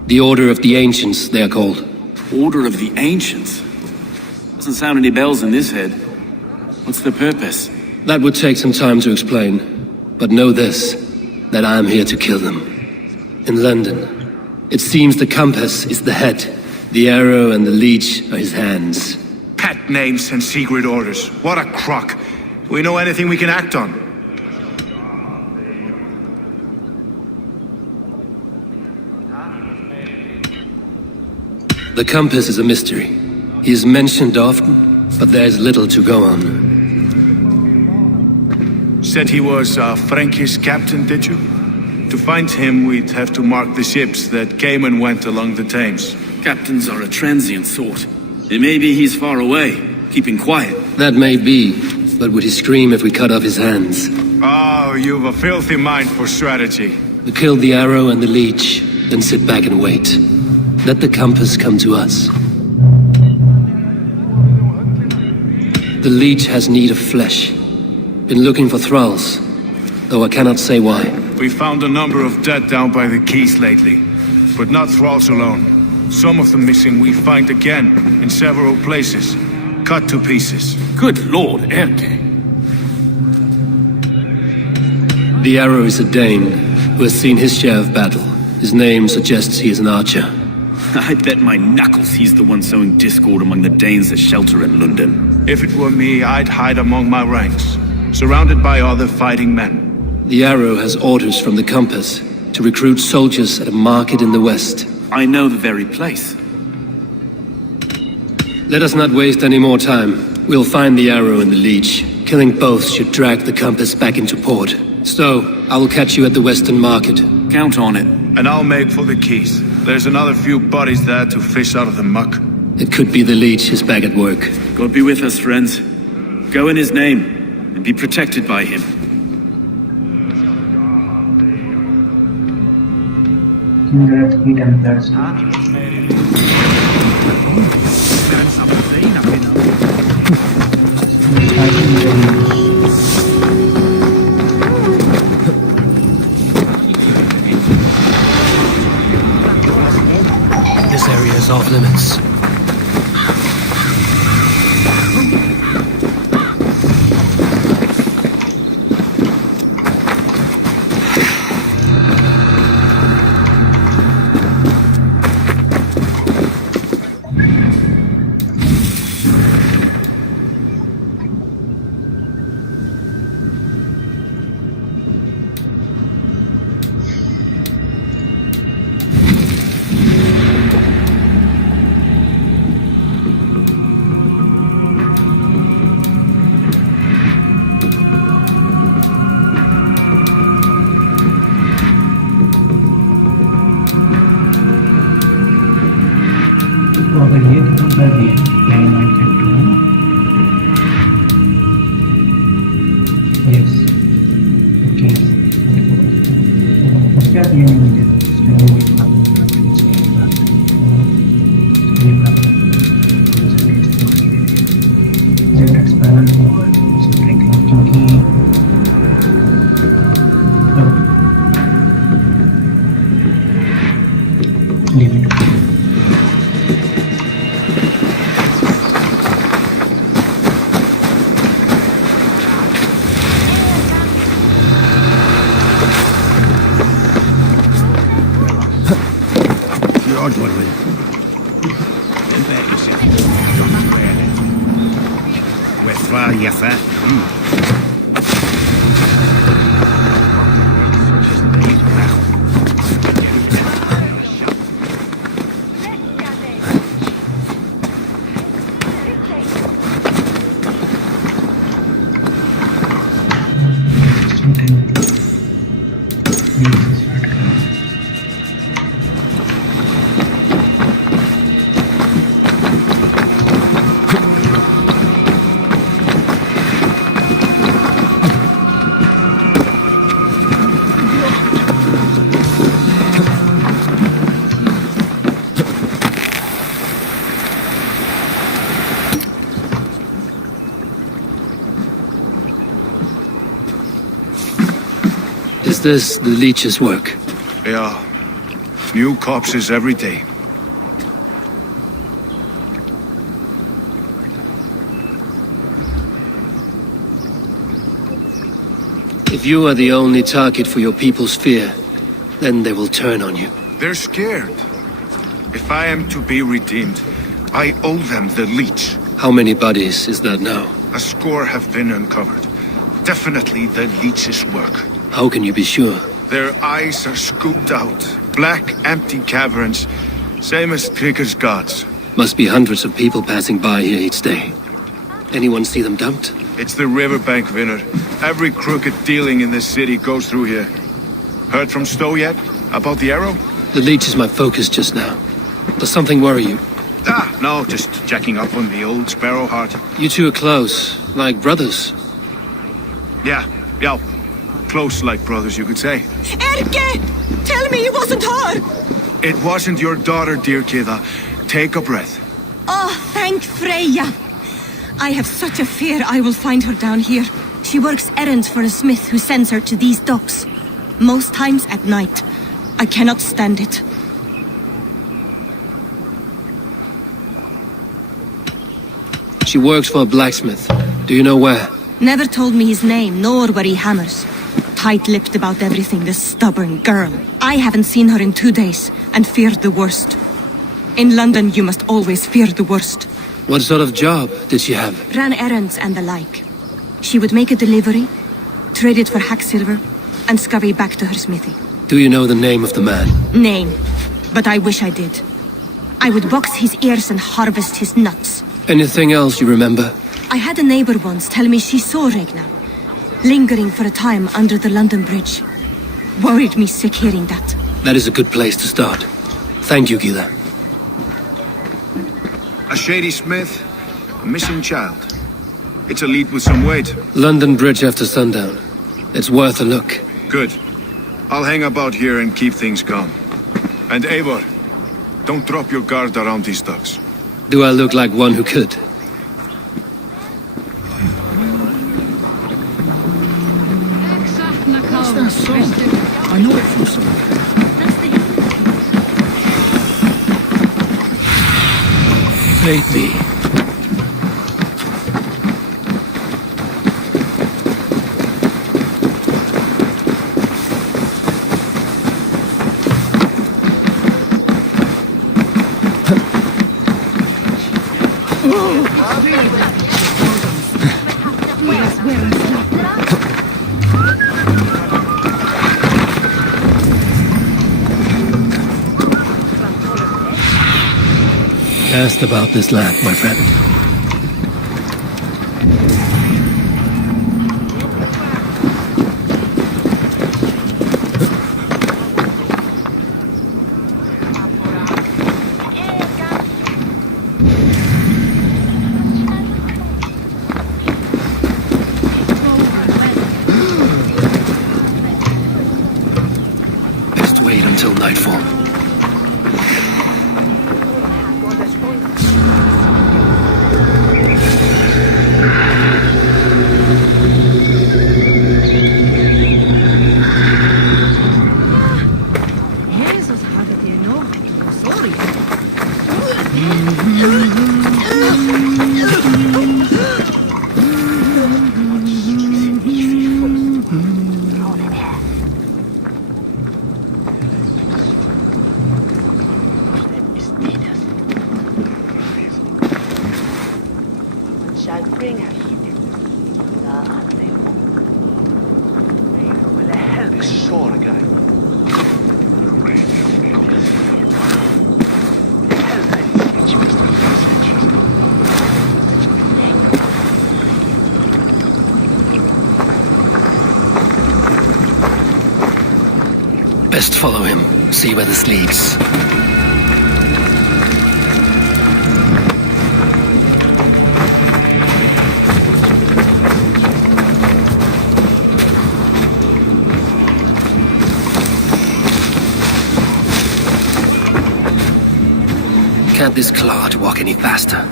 The Order of the Ancients, they are called. Order of the Ancients? Doesn't sound any bells in this head. What's the purpose? That would take some time to explain. But know this, that I am here to kill them. In London, it seems the Compass is the head. The arrow and the leech are his hands. Pet names and secret orders. What a crock. Do we know anything we can act on? The Compass is a mystery. He is mentioned often, but there is little to go on. Said he was Frankie's captain, did you? To find him, we'd have to mark the ships that came and went along the Thames. Captains are a transient sort. It may be he's far away, keeping quiet. That may be, but would he scream if we cut off his hands? Oh, you've a filthy mind for strategy. We kill the arrow and the leech, then sit back and wait. Let the Compass come to us. The leech has need of flesh. Been looking for thralls, though I cannot say why. We found a number of dead down by the quays lately, but not thralls alone. Some of the missing we find again in several places, cut to pieces. Good Lord, Erke. The arrow is a Dane who has seen his share of battle. His name suggests he is an archer. I bet my knuckles he's the one sowing discord among the Danes that shelter in London. If it were me, I'd hide among my ranks, surrounded by other fighting men. The arrow has orders from the Compass to recruit soldiers at a market in the west. I know the very place. Let us not waste any more time. We'll find the arrow and the leech. Killing both should drag the Compass back into port. Stowe, I will catch you at the western market. Count on it. And I'll make for the quays. There's another few bodies there to fish out of the muck. It could be the leech is back at work. God be with us, friends. Go in his name, and be protected by him. There are 3 Templars. This this area is off limits. तो अगर ये खत्म कर दिए then I can do yes okay उसके बाद ये मुझे leave it. Is this the leech's work? Yeah. New corpses every day. If you are the only target for your people's fear, then they will turn on you. They're scared. If I am to be redeemed, I owe them the leech. How many bodies is that now? A score have been uncovered. Definitely the leech's work. How can you be sure? Their eyes are scooped out. Black, empty caverns. Same as Trigger's gods. Must be hundreds of people passing by here each day. Anyone see them dumped? It's the riverbank, Vinner. Every crooked dealing in this city goes through here. Heard from Stowe yet? About the arrow? The leech is my focus just now. Does something worry you? No, just checking up on the old Sparrowheart. You two are close, like brothers. Yeah. Close like brothers, you could say. Erke! Tell me it wasn't her! It wasn't your daughter, dear Kida. Take a breath. Oh, thank Freya. I have such a fear I will find her down here. She works errands for a smith who sends her to these docks. Most times at night. I cannot stand it. She works for a blacksmith. Do you know where? Never told me his name, nor where he hammers. Tight-lipped about everything, this stubborn girl. I haven't seen her in 2 days, and feared the worst. In London, you must always fear the worst. What sort of job did she have? Ran errands and the like. She would make a delivery, trade it for hack silver, and scurry back to her smithy. Do you know the name of the man? Name. But I wish I did. I would box his ears and harvest his nuts. Anything else you remember? I had a neighbor once tell me she saw Regna, lingering for a time under the London Bridge. Worried me sick hearing that. That is a good place to start. Thank you, Gila. A shady smith, a missing child. It's a lead with some weight. London Bridge after sundown. It's worth a look. Good. I'll hang about here and keep things calm. And Eivor, don't drop your guard around these docks. Do I look like one who could? What's that song? I know it from somewhere. fate be. Asked about this land, my friend. Best wait until nightfall. Best follow him, see where this leads. Can't this clod walk any faster?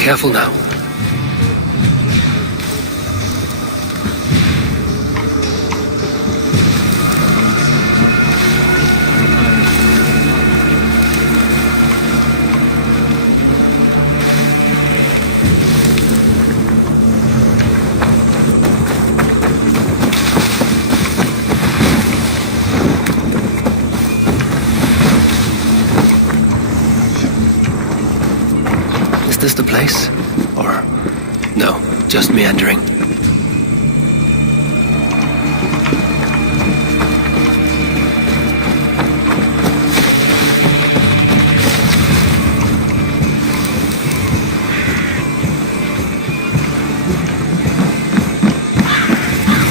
Careful now. Is this the place? Or no, just meandering?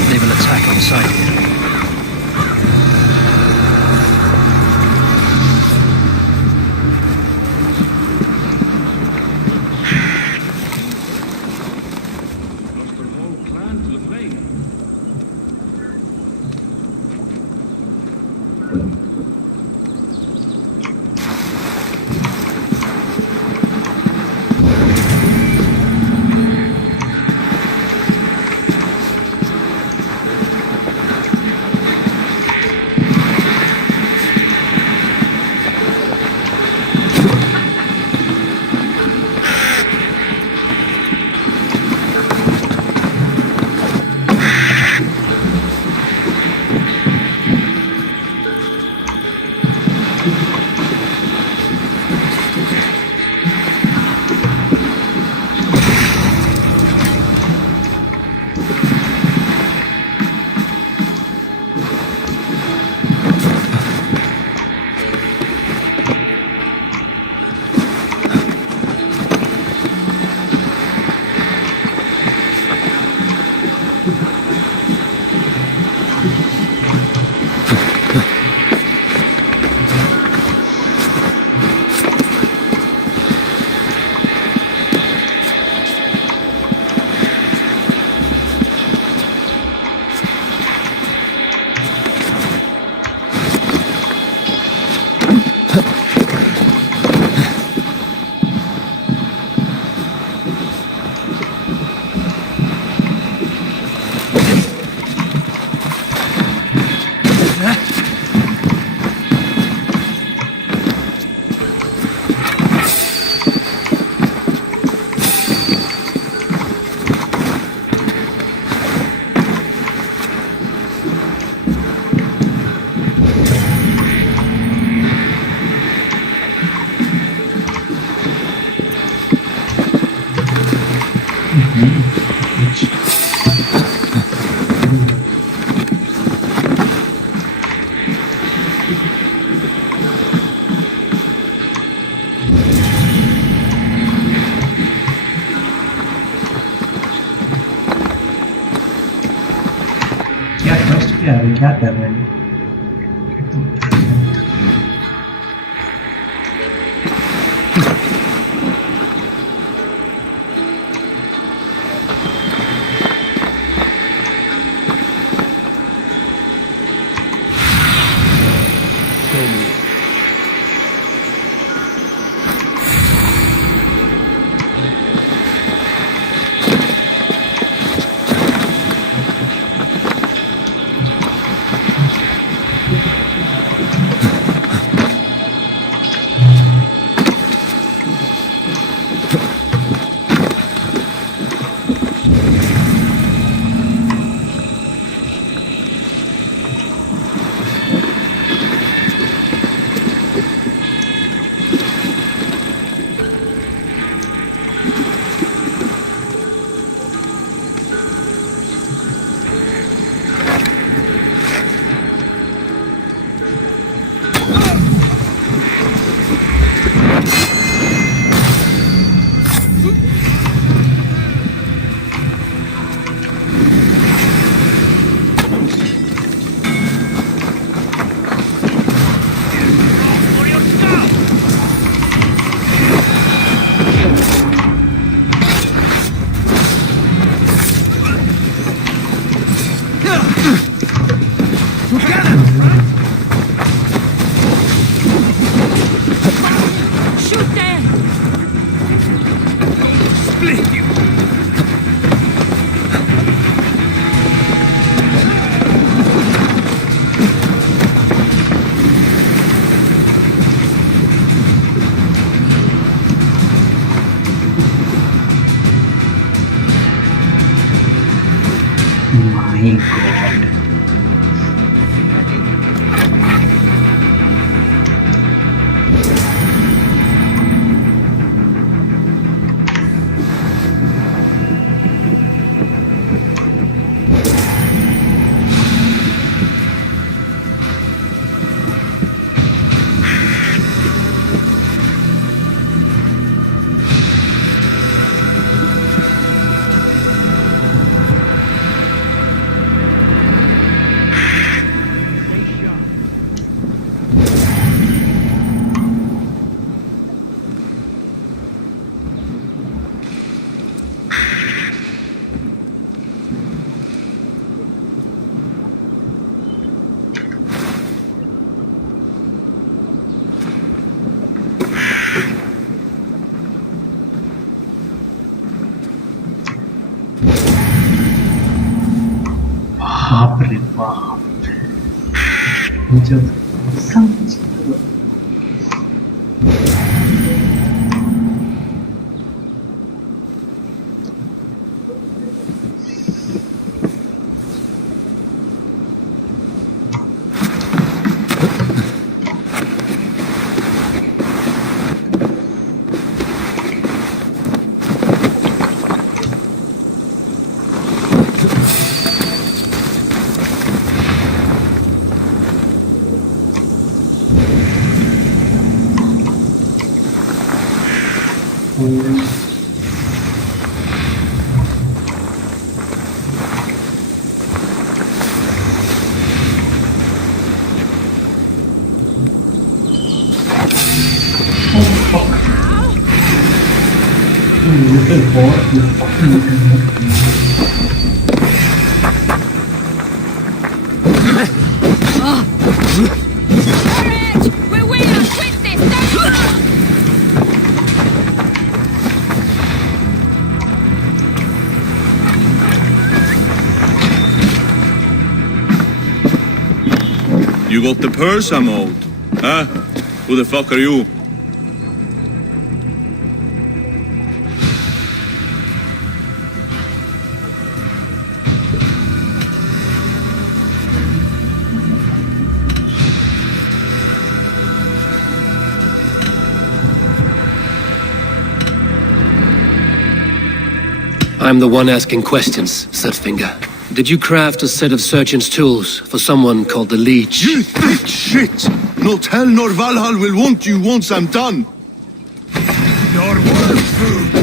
They will attack on sight here. क्या trust क्या है, क्या कर रहे हैं? My God. बाप रे बाप, मुझे समझ little boy, you fucking little You got the purse I'm owed? Huh? Who the fuck are you? I'm the one asking questions, Setfinger. Did you craft a set of surgeon's tools for someone called the Leech? You thick shit! Not hell nor Valhalla will want you once I'm done. Your work food.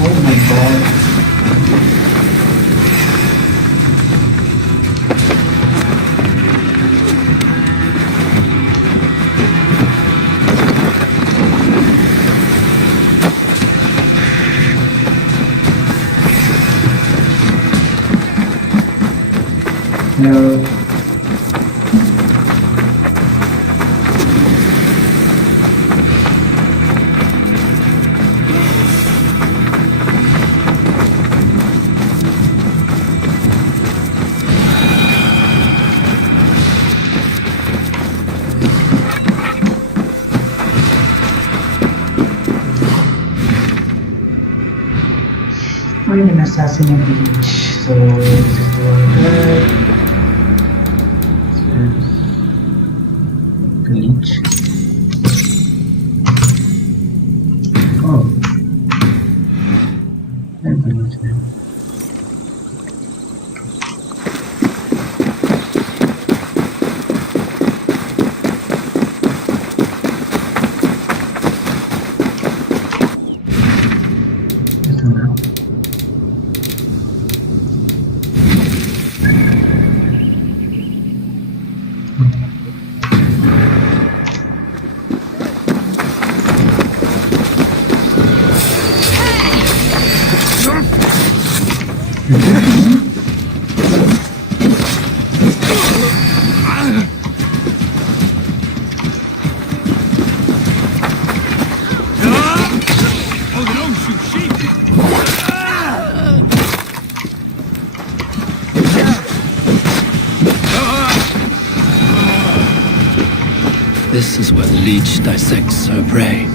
Oh my god. No. Find an assassin at the beach. So this is the leech. Oh. There's the leech there. This one now. Oh, they don't shoot sheep. This is where the Leech dissects her prey.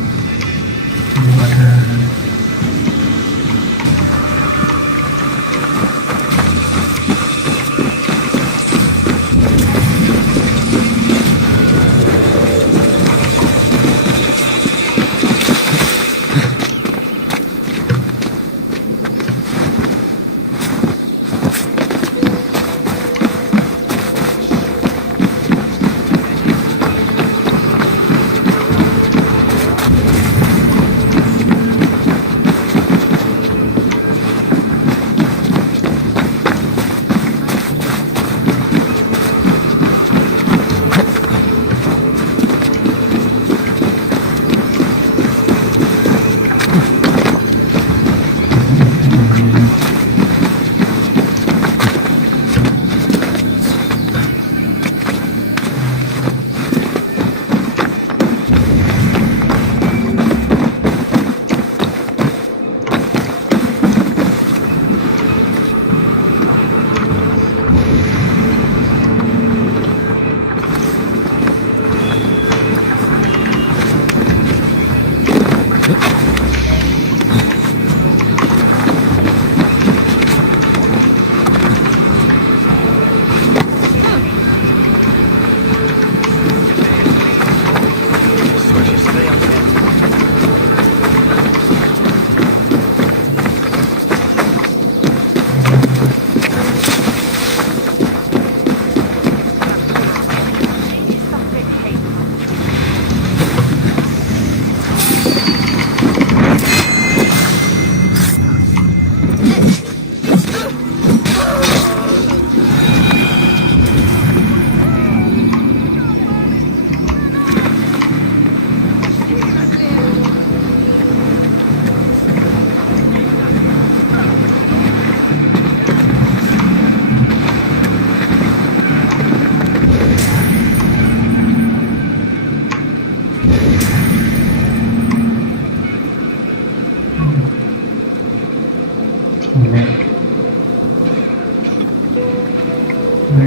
Oh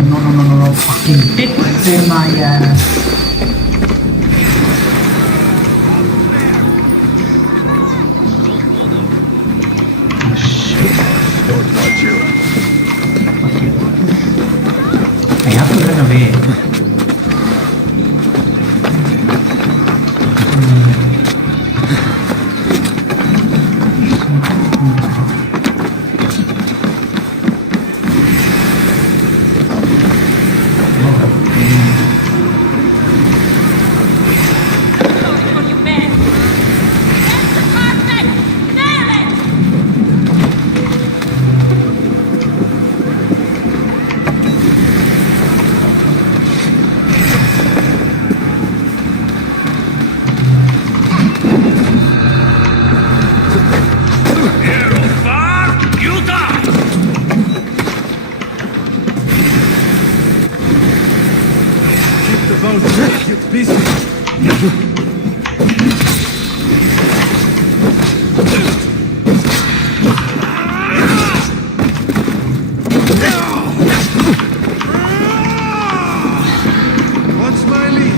no, fucking dick in my ass. Oh shit. I have to run away. What's my lead?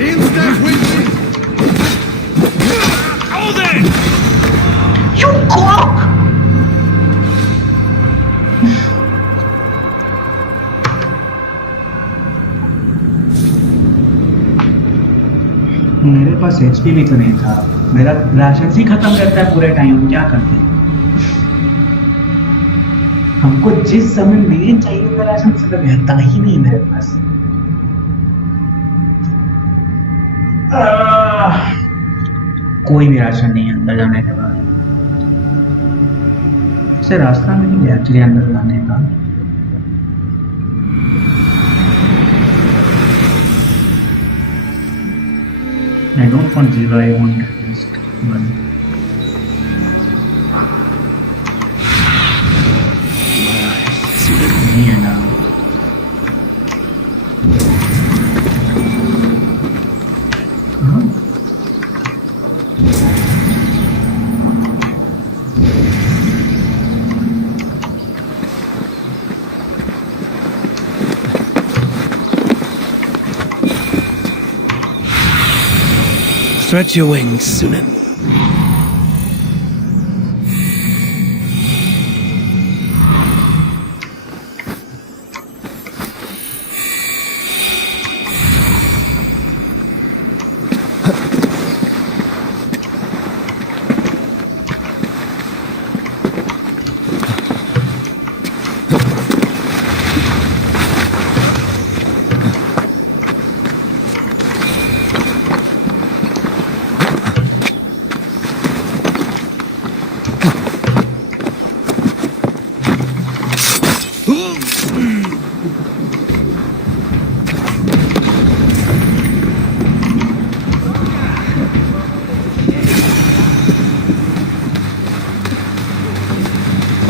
Instant with me! Oh then! You cock! मेरे पास HP भी तो नहीं था। मेरा ration ही खत्म करता है पूरे टाइम। क्या करते हैं? हमको जिस समय मेन चाहिए था राशन से रहता ही नहीं मेरे पास। कोई भी राशन नहीं है अंदर जाने के बाद। से रास्ता नहीं है एक्चुअली अंदर जाने का। I don't want 0, I want at least 1. Yeah, now. Stretch your wings, Sunan.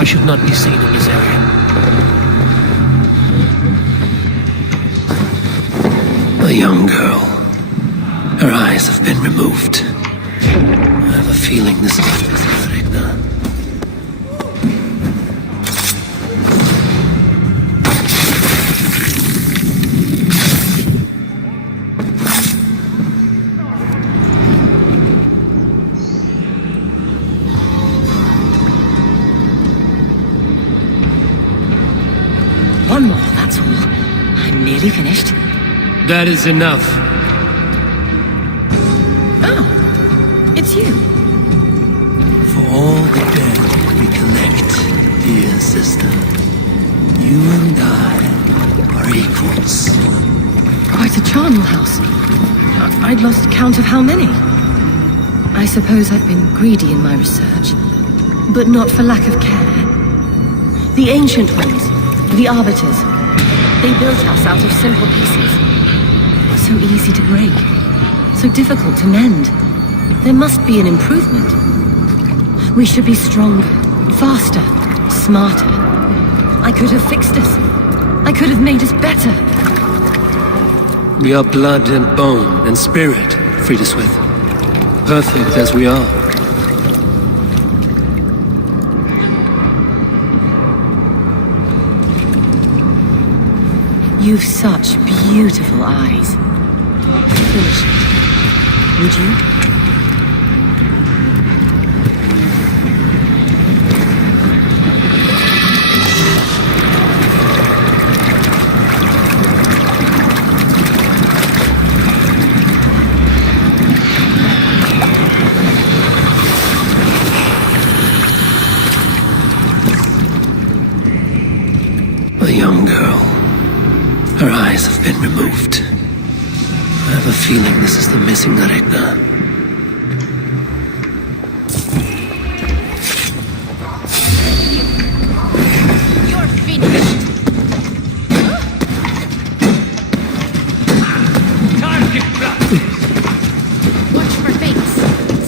I should not be seen in this area. A young girl. Her eyes have been removed. I have a feeling this is Regna. One more, that's all. I'm nearly finished. That is enough. Oh, it's you. For all the dead we collect, dear sister, you and I are equals. Quite a charnel house. I'd lost count of how many. I suppose I've been greedy in my research, but not for lack of care. The ancient ones, the arbiters, they built us out of simple pieces. So easy to break. so difficult to mend. There must be an improvement. We should be stronger, faster, smarter. I could have fixed us. I could have made us better. We are blood and bone and spirit, Frida Smith. Perfect as we are. You've such beautiful eyes. Finish it. Would you? A young girl. Her eyes have been removed. I have a feeling this is the missing Regna. You're finished. Target practice. Watch for fates.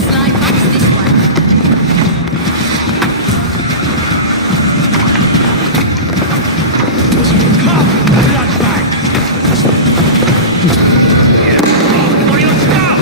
Slide past this one. Come, blood bag. For your stuff.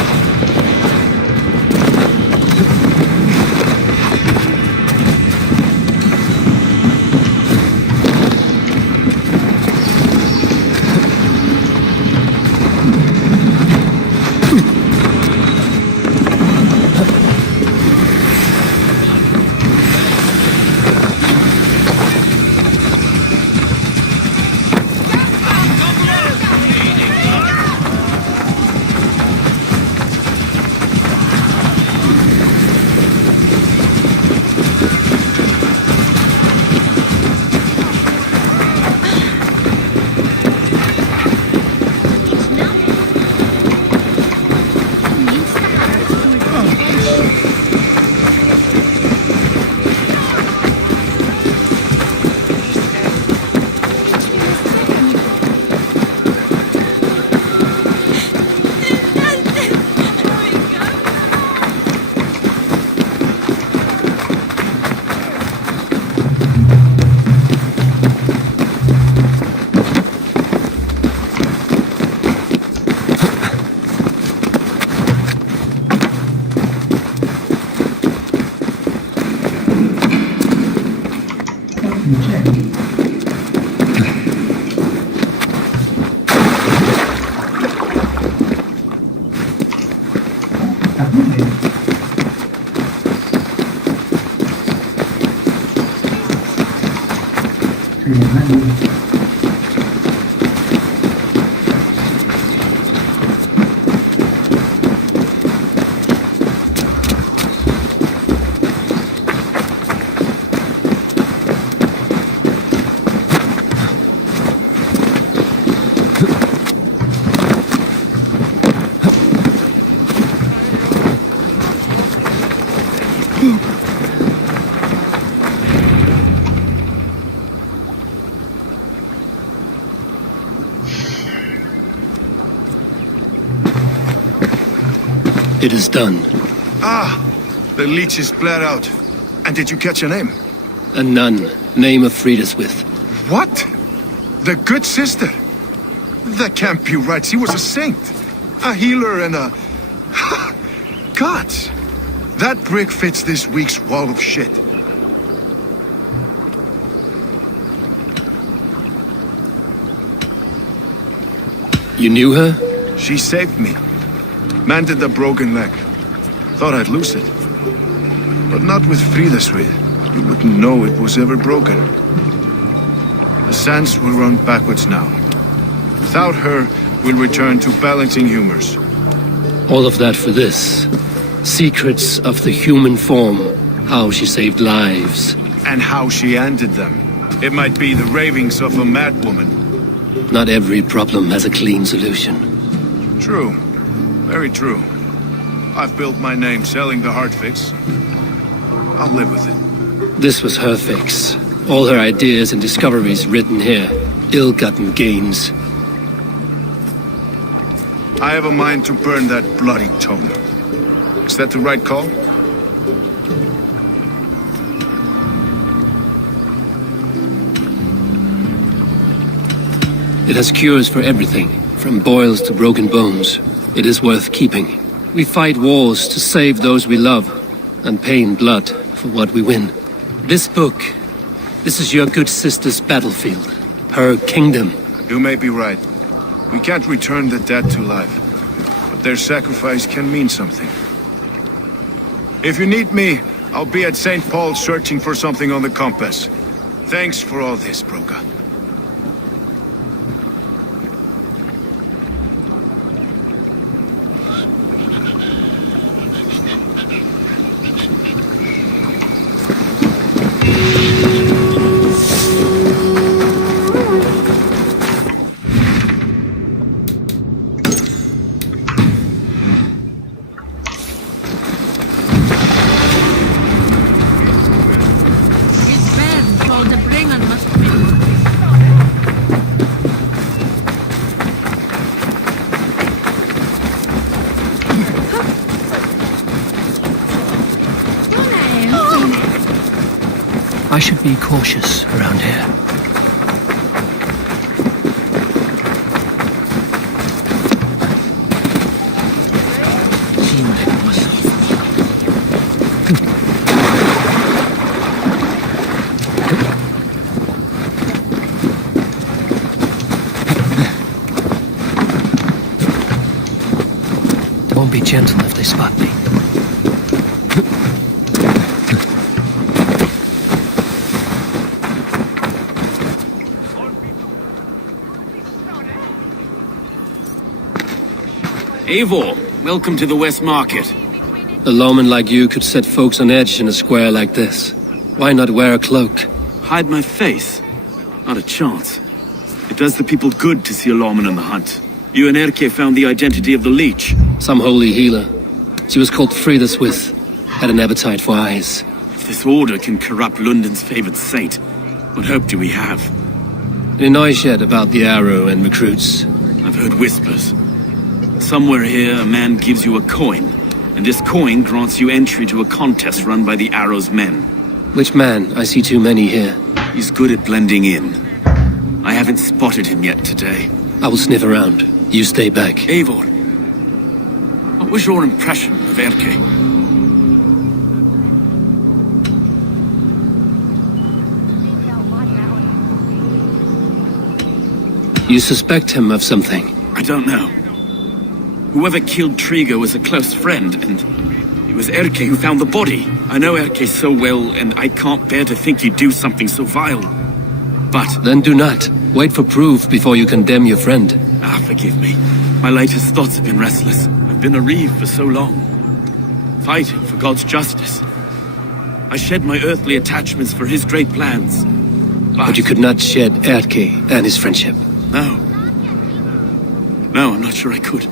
It is done. Ah, the leech is bled out. And did you catch her name? A nun, name of Frida Smith. What? The good sister? That can't be right. She was a saint. A healer and a... Gods! That brick fits this week's wall of shit. You knew her? She saved me. Mended the broken leg. Thought I'd lose it. But not with Frida Smith. You wouldn't know it was ever broken. The sands will run backwards now. Without her, we'll return to balancing humors. All of that for this. Secrets of the human form. How she saved lives. And how she ended them. It might be the ravings of a madwoman. Not every problem has a clean solution. True. Very true. I've built my name selling the heart fix. I'll live with it. This was her fix. All her ideas and discoveries written here. Ill-gotten gains. I have a mind to burn that bloody tome. Is that the right call? It has cures for everything, from boils to broken bones. It is worth keeping. We fight wars to save those we love, and pay in blood for what we win. This book, this is your good sister's battlefield, her kingdom. You may be right. We can't return the dead to life, but their sacrifice can mean something. If you need me, I'll be at St. Paul's searching for something on the compass. Thanks for all this, Broga. I should be cautious around here. Won't be gentle if they spot me. Eivor, welcome to the West Market. A lawman like you could set folks on edge in a square like this. Why not wear a cloak? Hide my face? Not a chance. It does the people good to see a lawman on the hunt. You and Erke found the identity of the leech. Some holy healer. She was called Frida Swith. Had an appetite for eyes. If this order can corrupt London's favored saint, what hope do we have? Any noise yet about the arrow and recruits? I've heard whispers. Somewhere here, a man gives you a coin, and this coin grants you entry to a contest run by the Arrow's men. Which man? I see too many here. He's good at blending in. I haven't spotted him yet today. I will sniff around. You stay back. Eivor, what was your impression of Erke? You suspect him of something? I don't know. Whoever killed Trigo was a close friend, and it was Erke who found the body. I know Erke so well, and I can't bear to think he'd do something so vile. But... Then do not. Wait for proof before you condemn your friend. Forgive me. My latest thoughts have been restless. I've been a reeve for so long. Fighting for God's justice. I shed my earthly attachments for his great plans. But you could not shed Erke and his friendship. No. No, I'm not sure I could.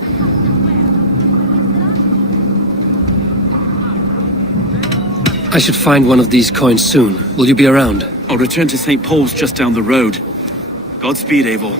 I should find one of these coins soon. Will you be around? I'll return to St. Paul's just down the road. Godspeed, Eivor.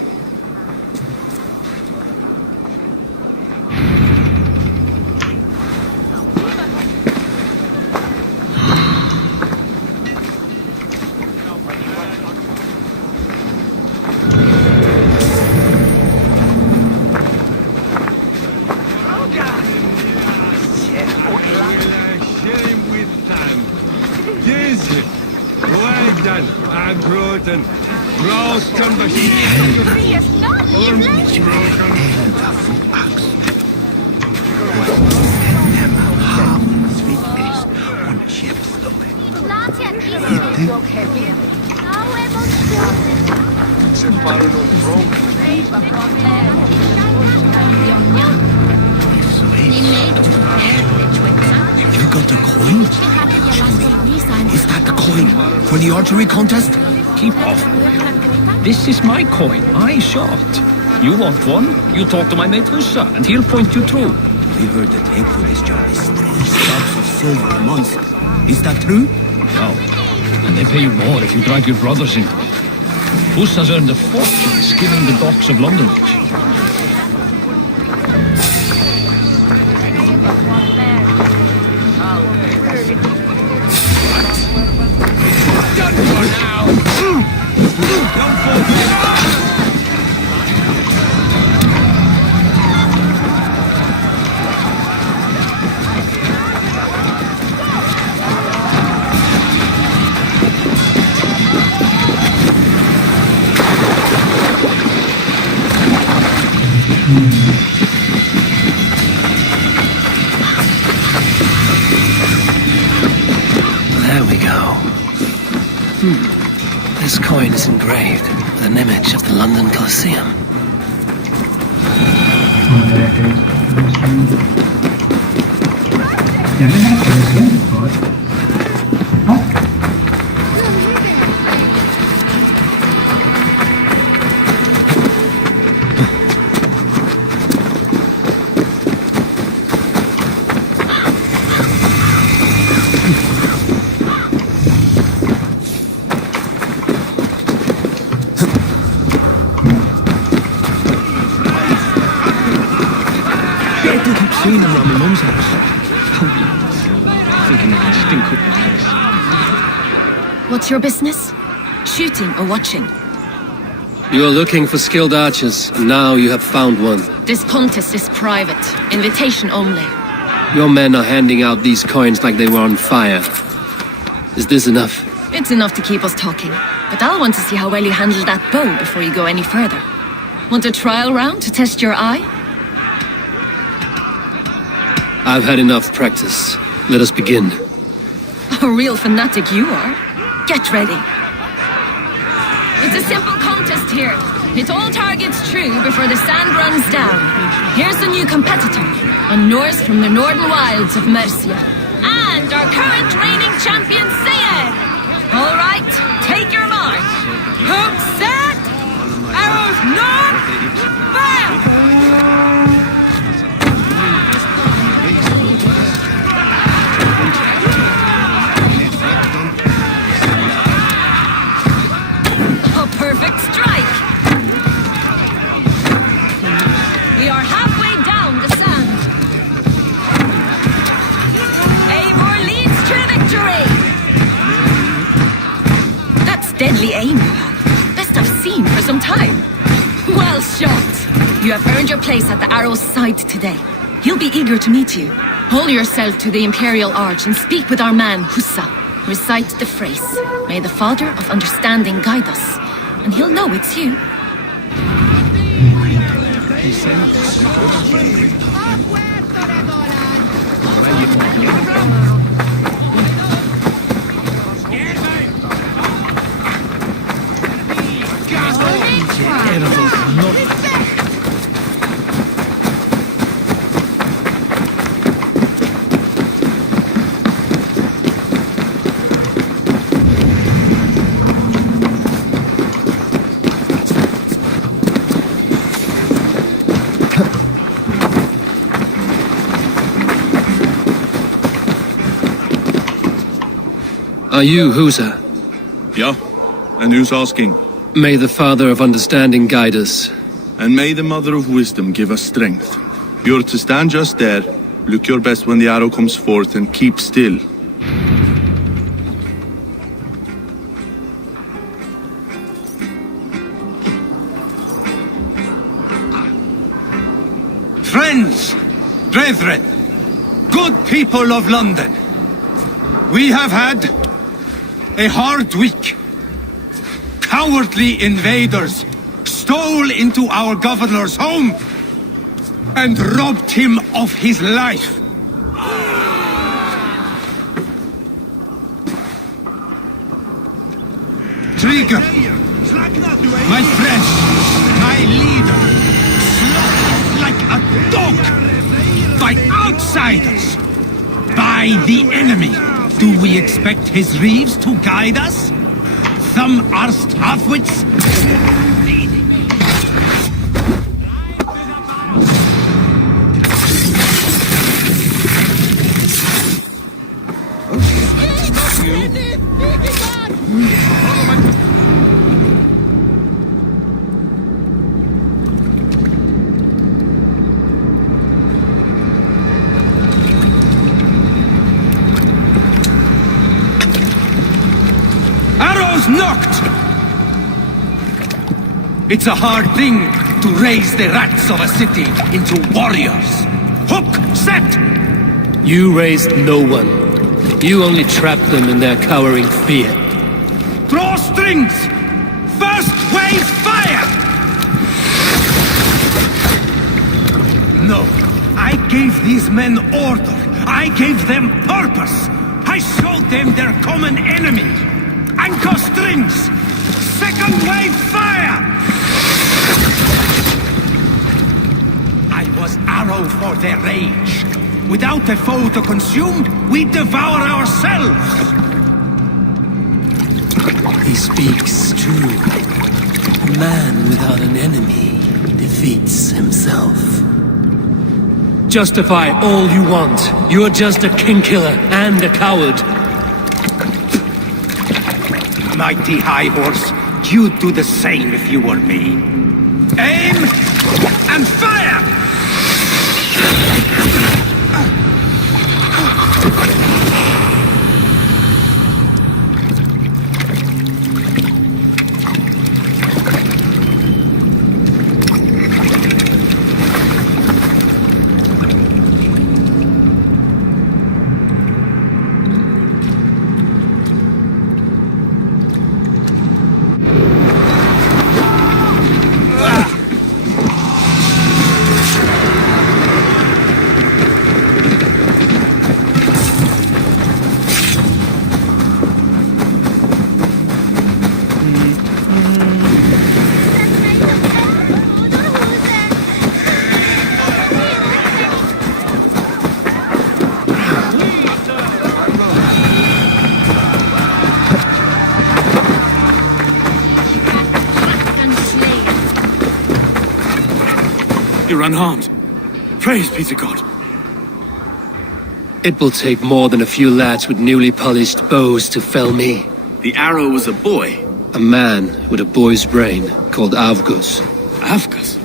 You got a coin? Is that the coin for the archery contest? Keep off. This is my coin. I shot. You want one? You talk to my mate Hussa, and he'll point you through. We heard the take for this job is 3 stubs of silver a month. Is that true? No. And they pay you more if you drag your brothers in. Hussa's earned a fortune skimming the docks of London. go. This coin is engraved with an image of the London Colosseum. Seen them around my mum's house. Thinking they can stink up the place. What's your business? Shooting or watching? You are looking for skilled archers, and now you have found one. This contest is private. Invitation only. Your men are handing out these coins like they were on fire. Is this enough? It's enough to keep us talking. But I'll want to see how well you handle that bow before you go any further. Want a trial round to test your eye? I've had enough practice. Let us begin. A real fanatic you are. Get ready. It's a simple contest here. Hit all targets true before the sand runs down. Here's the new competitor, a Norse from the northern wilds of Mercia. And our current reigning champion, Sayed. All right, take your mark. Hook set! Arrows north! Fire! Perfect strike! We are halfway down the sand. Eivor leads to victory! That's deadly aim you have. Best I've seen for some time. Well shot! You have earned your place at the arrow's side today. He'll be eager to meet you. Hold yourself to the Imperial Arch and speak with our man, Hussa. Recite the phrase, "May the Father of Understanding guide us." And he'll know it's you. Are you Husa? Yeah? And who's asking? May the Father of Understanding guide us. And may the Mother of Wisdom give us strength. You're to stand just there, look your best when the arrow comes forth, and keep still. Friends, brethren, good people of London, we have had a hard week. Cowardly invaders stole into our governor's home and robbed him of his life. Trigger, my friend, my leader, slaughtered like a dog by outsiders, by the enemy. Do we expect his reeves to guide us? Some are half-wits. Knocked! It's a hard thing to raise the rats of a city into warriors. Hook, set! You raised no one. You only trapped them in their cowering fear. Draw strings! First wave fire! No, I gave these men order. I gave them purpose. I showed them their common enemy. Anchor strings! Second wave fire! I was arrow for their rage. Without a foe to consume, we devour ourselves! He speaks true. A man without an enemy defeats himself. Justify all you want. You're just a king-killer and a coward. Mighty High Horse, you'd do the same if you were me. Aim and fire! You're unharmed. Praise be to God. It will take more than a few lads with newly polished bows to fell me. The arrow was a boy. A man with a boy's brain called Avgus. Avgus?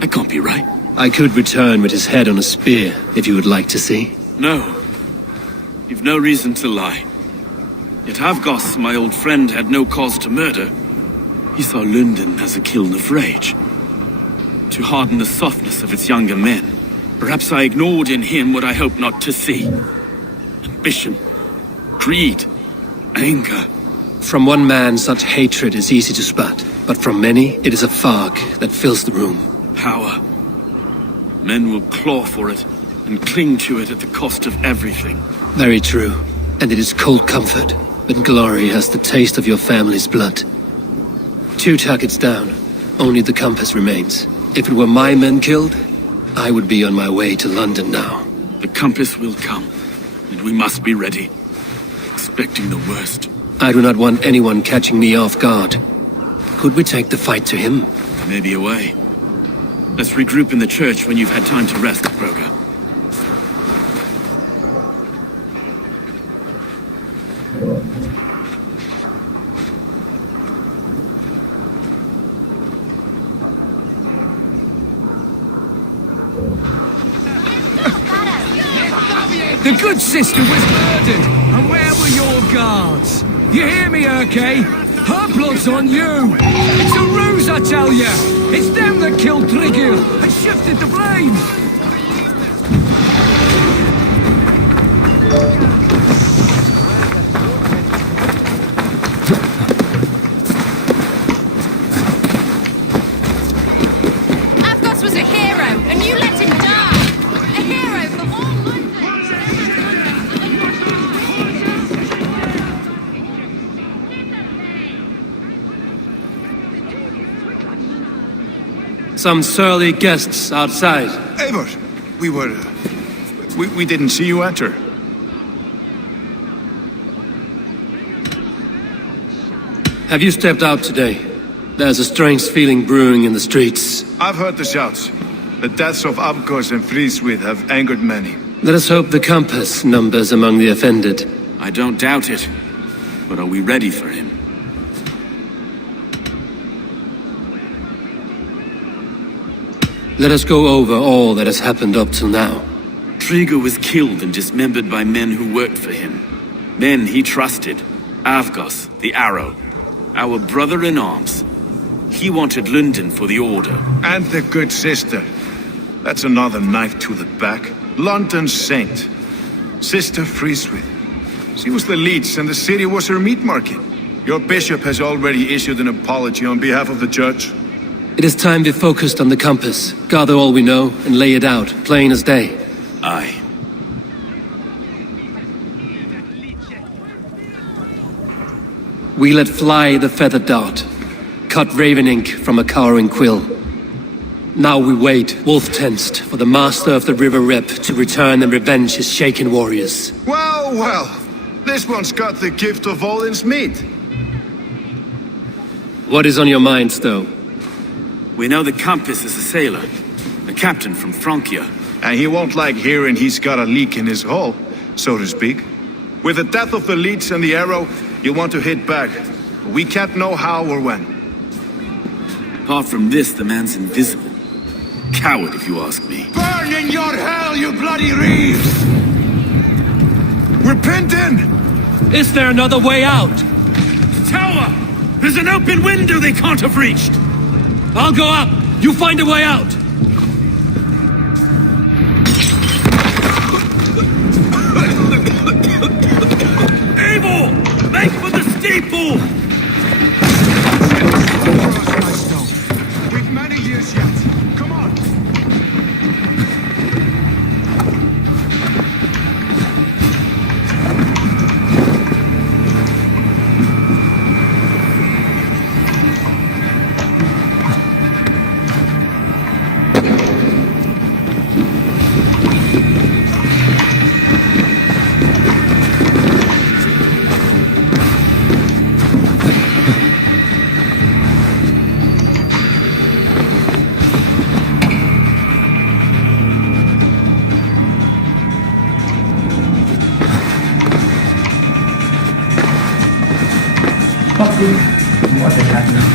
That can't be right. I could return with his head on a spear if you would like to see. No. You've no reason to lie. Yet Avgos, my old friend, had no cause to murder. He saw London as a kiln of rage. To harden the softness of its younger men. Perhaps I ignored in him what I hoped not to see. Ambition, greed, anger. From one man, such hatred is easy to spot, but from many, it is a fog that fills the room. Power. Men will claw for it and cling to it at the cost of everything. Very true. And it is cold comfort when glory has the taste of your family's blood. 2 targets down. Only the compass remains. If it were my men killed, I would be on my way to London now. The compass will come, and we must be ready. Expecting the worst. I do not want anyone catching me off guard. Could we take the fight to him? There may be a way. Let's regroup in the church when you've had time to rest, Broga. The good sister was murdered, and where were your guards? You hear me, Urke? Her blood's on you! It's a ruse, I tell ya! It's them that killed Trigil and shifted the blame! Avgos was a hero, and you let him die! A hero for all London! Some surly guests outside. Eivor, we didn't see you enter. Have you stepped out today? There's a strange feeling brewing in the streets. I've heard the shouts. The deaths of Abkos and Frieswith have angered many. Let us hope the compass numbers among the offended. I don't doubt it. But are we ready for him? Let us go over all that has happened up till now. Trigo was killed and dismembered by men who worked for him. Men he trusted. Avgos, the Arrow. Our brother in arms. He wanted London for the Order. And the good sister. That's another knife to the back. London's saint. Sister Frieswith. She was the leech and the city was her meat market. Your bishop has already issued an apology on behalf of the church. It is time we focused on the compass, gather all we know, and lay it out, plain as day. Aye. We let fly the feathered dart, cut raven ink from a cowering quill. Now we wait, wolf-tensed, for the master of the River Rep to return and revenge his shaken warriors. Well, well. This one's got the gift of Odin's meat. What is on your mind, Stowe? We know that Campus is a sailor, a captain from Francia. And he won't like hearing he's got a leak in his hull, so to speak. With the death of the leech and the arrow, you want to hit back. But we can't know how or when. Apart from this, the man's invisible. Coward, if you ask me. Burn in your hell, you bloody reeves! We're pinned in! Is there another way out? Tower! There's an open window they can't have reached! I'll go up! You find a way out! Abel! Make for the steeple! We've many years yet. Come on! What is happening?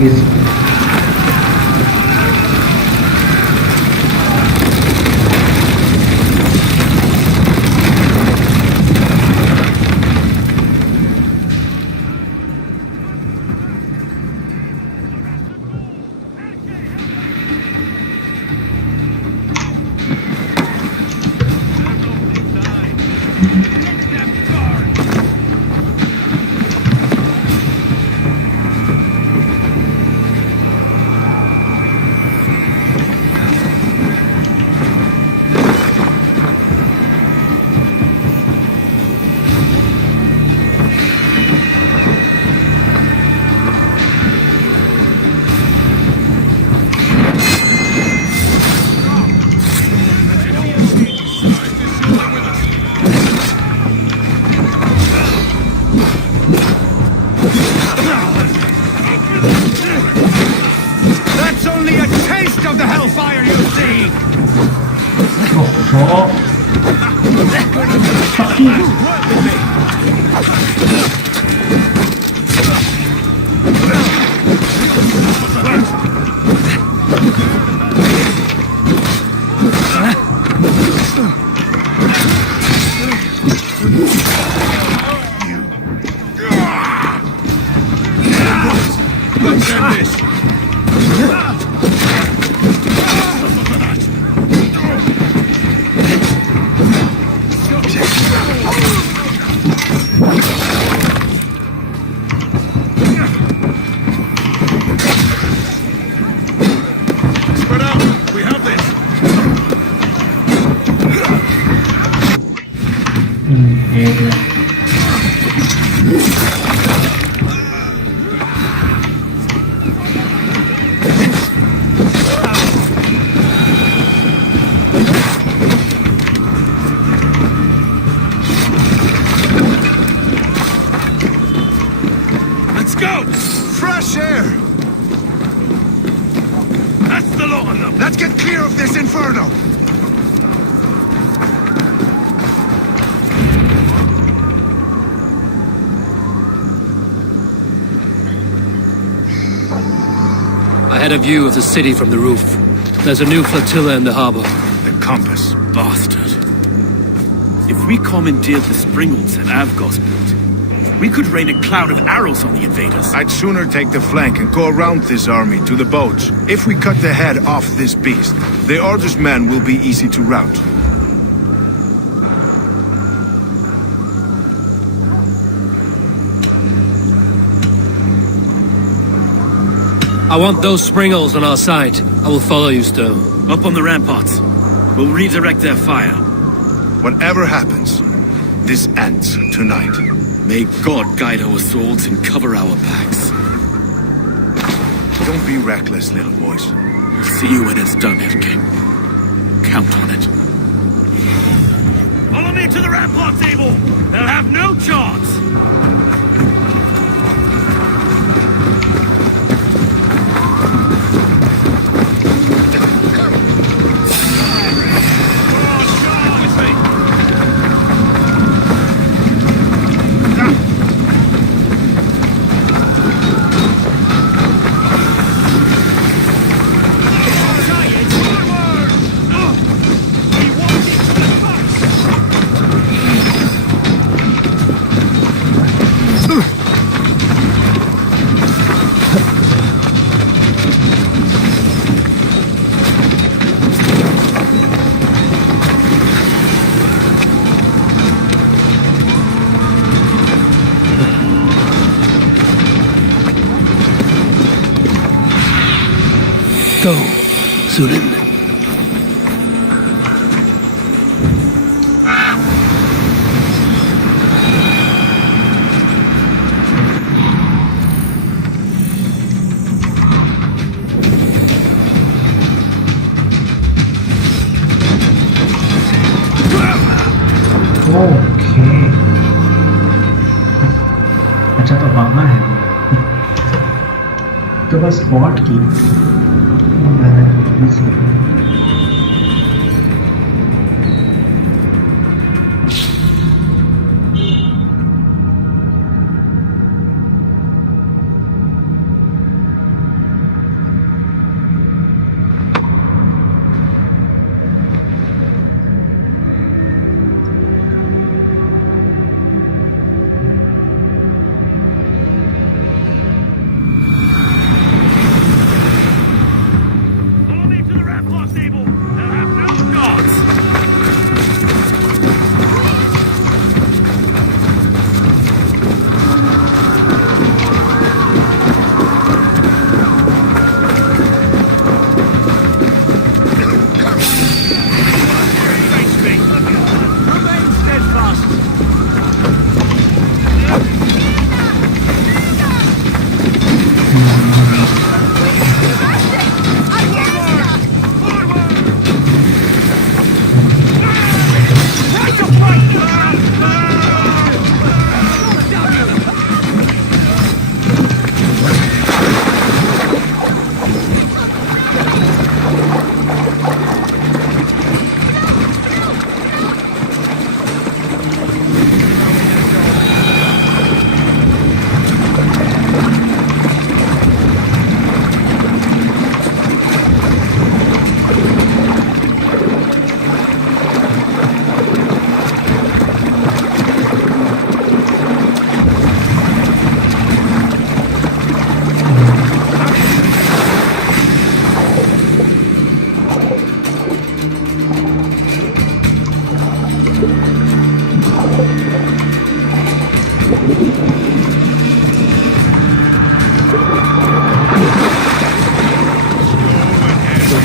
Is That's only a taste of the hellfire you see! Let's end this! Spread out! We have this! Let's go! Fresh air! That's the lot of them! Let's get clear of this inferno! better view of the city from the roof. There's a new flotilla in the harbor. The compass. Bastard. If we commandeered the springles that Avgos built, we could rain a cloud of arrows on the invaders. I'd sooner take the flank and go around this army to the boats. If we cut the head off this beast, the Order's men will be easy to rout. I want those springles on our side. I will follow you, Stowe. Up on the ramparts. We'll redirect their fire. Whatever happens, this ends tonight. May God guide our swords and cover our backs. Don't be reckless, little boys. We'll see you when it's done, Erkin. Count on it. Follow me to the rampart table! They'll have no chance! Go, Zulin. Okay अच्छा तो वहाँ है तो बस spot की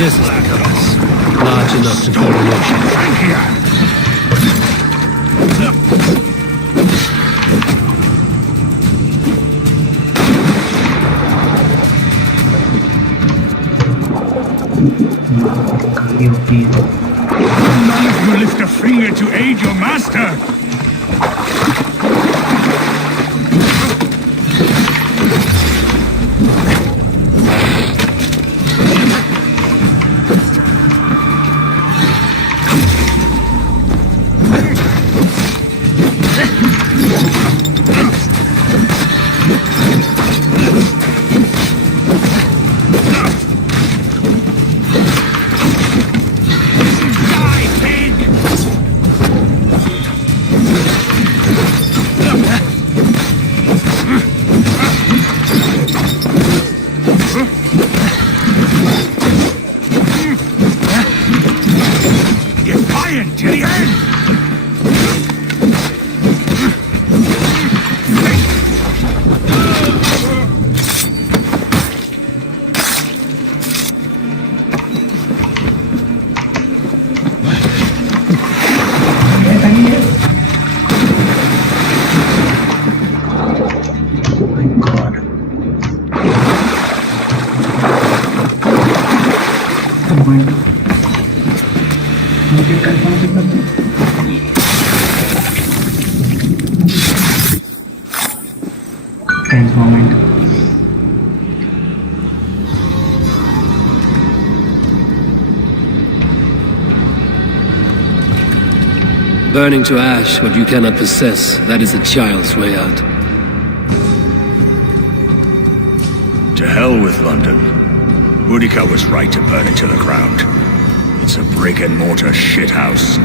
This is the compass. Large enough to hold an ocean. None will lift a finger to aid your master. confirm check कर दो. Tense moment. Burning to ash what you cannot possess, that is a child's way out. To hell with London. Boudica was right to burn it to the ground. It's a brick-and-mortar shithouse.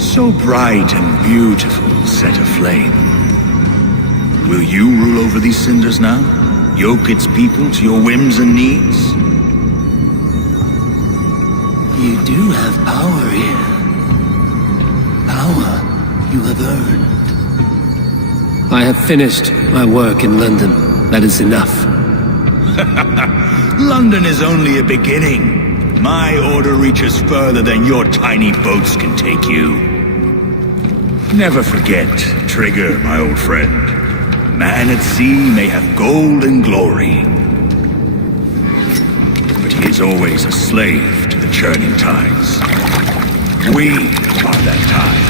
So bright and beautiful, set aflame. Will you rule over these cinders now? Yoke its people to your whims and needs? You do have power here. Power you have earned. I have finished my work in London. That is enough. London is only a beginning. My order reaches further than your tiny boats can take you. Never forget, Trigger, my old friend. Man at sea may have gold and glory, but he is always a slave to the churning tides. We are that tide.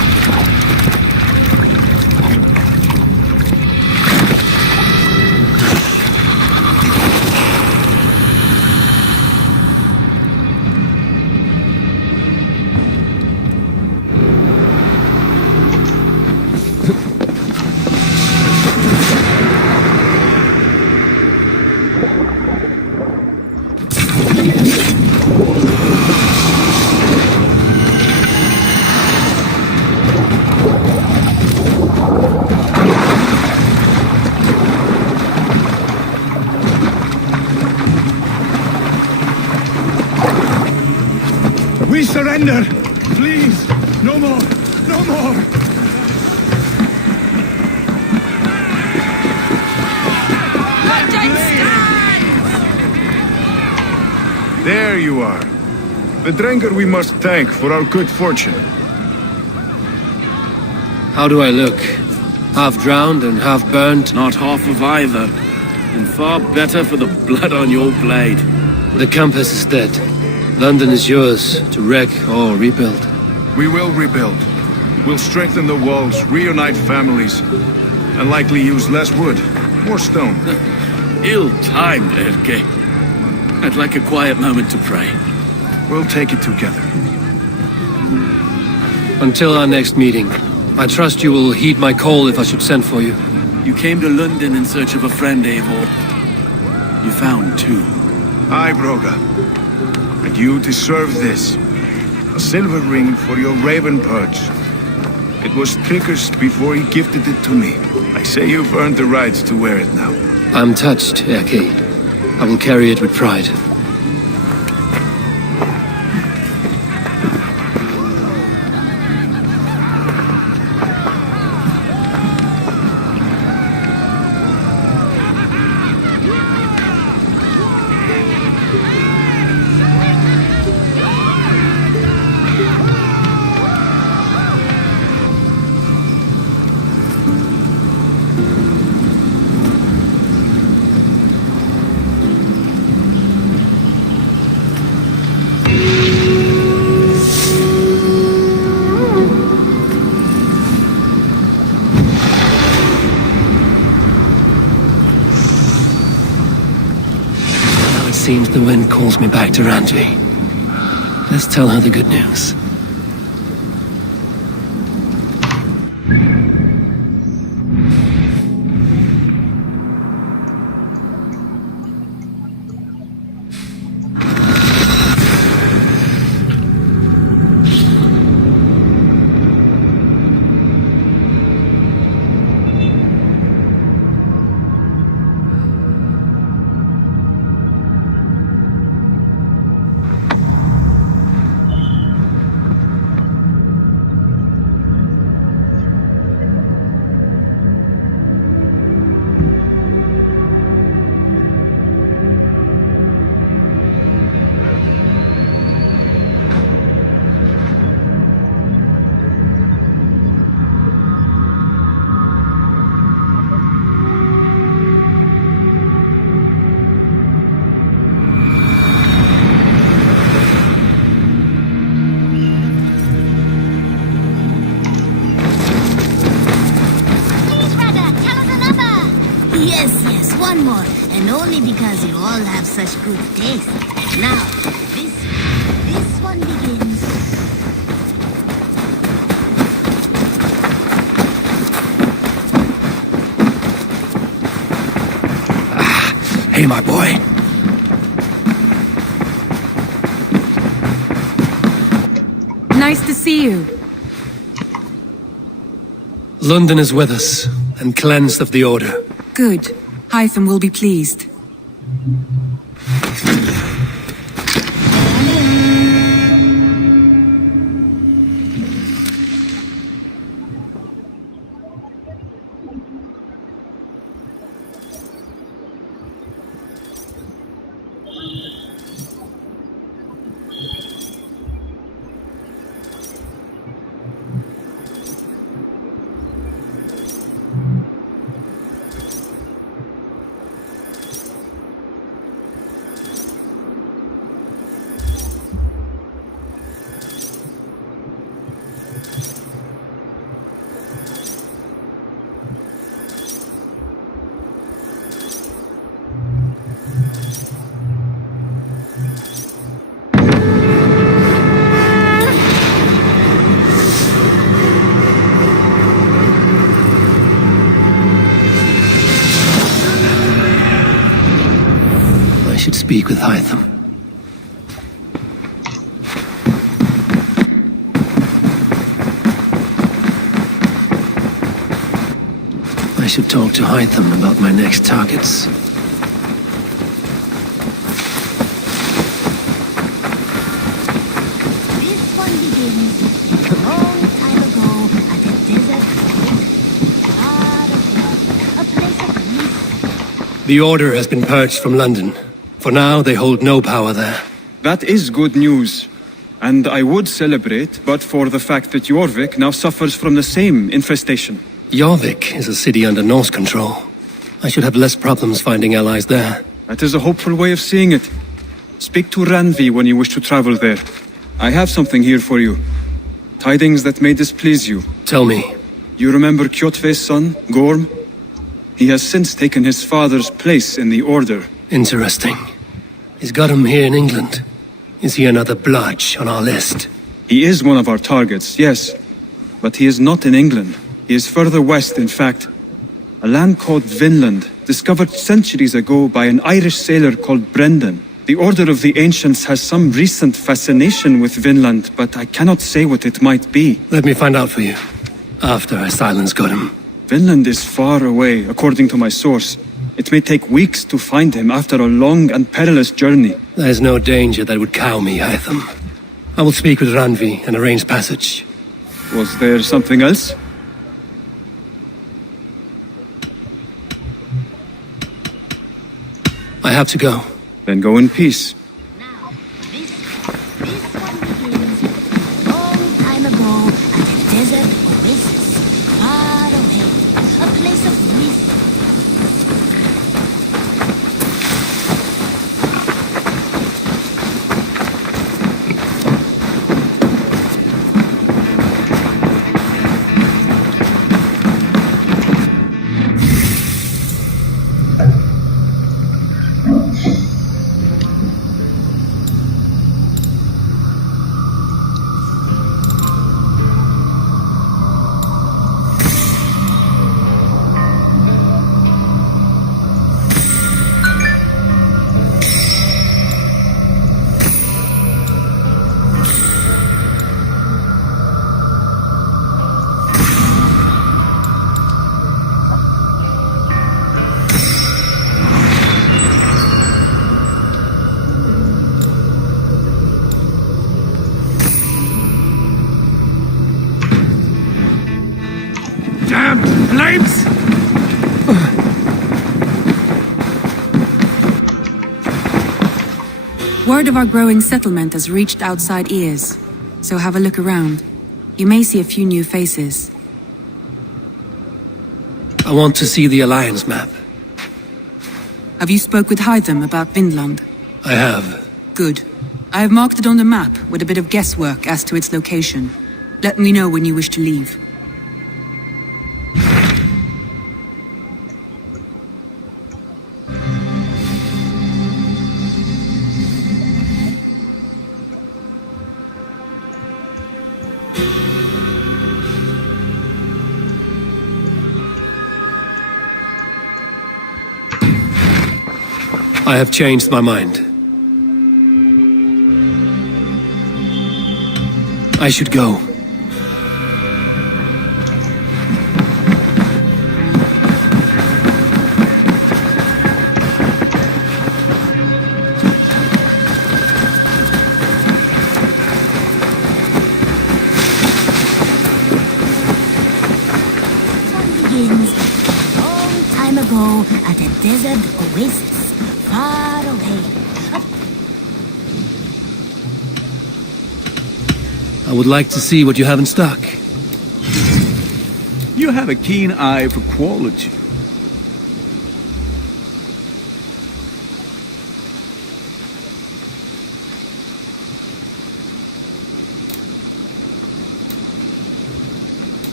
We surrender! Please! No more! No more! London stands! There you are. The drinker we must thank for our good fortune. How do I look? Half drowned and half burnt? Not half of either. And far better for the blood on your blade. The compass is dead. London is yours to wreck or rebuild. We will rebuild. We'll strengthen the walls, reunite families, and likely use less wood, more stone. Ill-timed, Erke. I'd like a quiet moment to pray. We'll take it together. Until our next meeting, I trust you will heed my call if I should send for you. You came to London in search of a friend, Eivor. You found two. Aye, Broga. And you deserve this. A silver ring for your raven perch. It was Trigger's before he gifted it to me. I say you've earned the rights to wear it now. I'm touched, Erke. I will carry it with pride. Seems the wind calls me back to Randvi. Let's tell her the good news. Yes, one more. And only because you all have such good taste. Now, this one begins. Hey, my boy. Nice to see you. London is with us, and cleansed of the Order. Good. Hytham will be pleased. I should speak with Hytham. I should talk to Hytham about my next targets. This one begins a long time ago at a desert a place of peace. The Order has been purged from London. For now, they hold no power there. That is good news. And I would celebrate, but for the fact that Jorvik now suffers from the same infestation. Jorvik is a city under Norse control. I should have less problems finding allies there. That is a hopeful way of seeing it. Speak to Ranvi when you wish to travel there. I have something here for you. Tidings that may displease you. Tell me. You remember Kjotve's son, Gorm? He has since taken his father's place in the Order. Interesting. He's got him here in England. Is he another bludge on our list? He is one of our targets, yes. But he is not in England. He is further west, in fact. A land called Vinland, discovered centuries ago by an Irish sailor called Brendan. The Order of the Ancients has some recent fascination with Vinland, but I cannot say what it might be. Let me find out for you. After I silence Gotham. Vinland is far away, according to my source. It may take weeks to find him after a long and perilous journey. There's no danger that would cow me, Hytham. I will speak with Ranvi and arrange passage. Was there something else? I have to go. Then go in peace. Now, this one begins a long time ago at a desert oasis, far away, a place of peace. Damn flames! Word of our growing settlement has reached outside ears, so have a look around. You may see a few new faces. I want to see the Alliance map. Have you spoke with Hytham about Vinland? I have. Good. I have marked it on the map with a bit of guesswork as to its location. Let me know when you wish to leave. I have changed my mind. I should go. Begins a long time ago at a desert oasis far away. I would like to see what you have in stock. You have a keen eye for quality.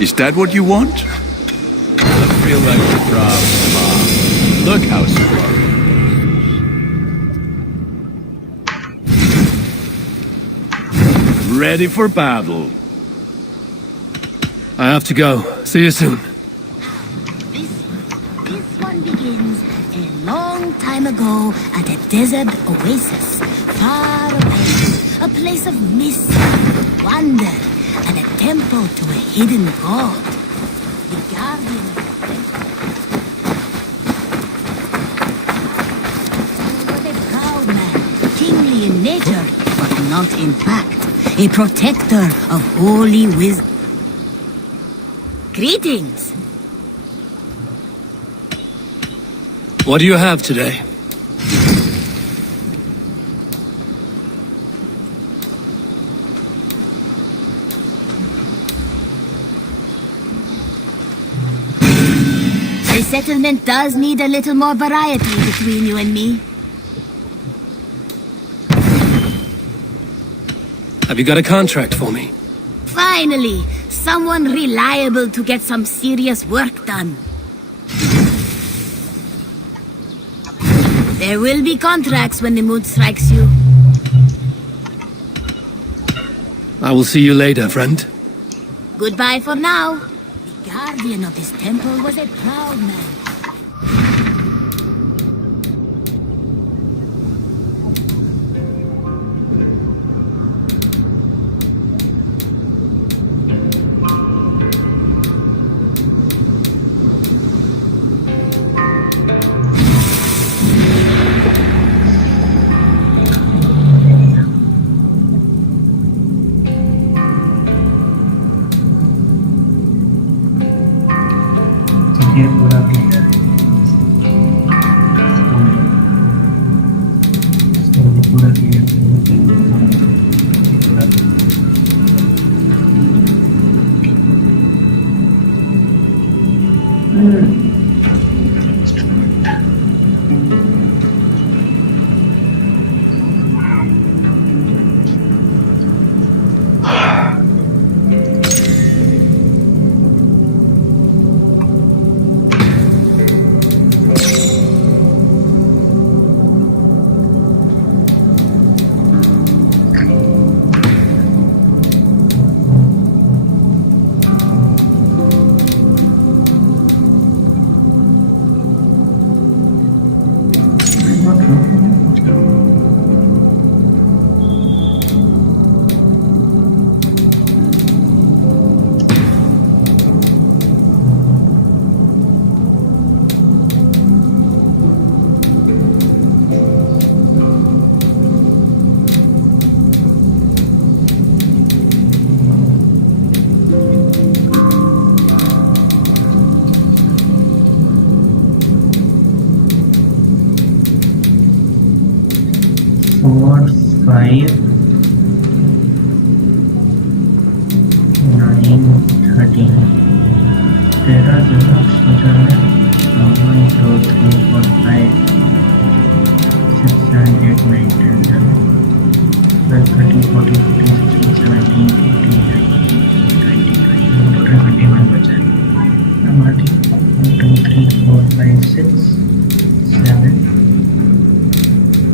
Is that what you want? I feel like a proud mom. Look how strong. Ready for battle. I have to go. See you soon. This one begins a long time ago at a desert oasis far away. A place of mystery, wonder, and a temple to a hidden god. The guardian of the temple was a proud man, kingly in nature, but not in fact. A protector of holy wisdom. Greetings! What do you have today? The settlement does need a little more variety between you and me. Have you got a contract for me? Finally, someone reliable to get some serious work done. There will be contracts when the mood strikes you. I will see you later, friend. Goodbye for now. The guardian of this temple was a proud man. ये पूरा clear पूरा clear 7,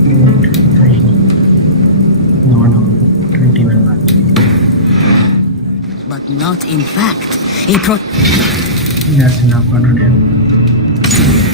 8, 3. No, 21 months. But not in fact. A That's enough for today.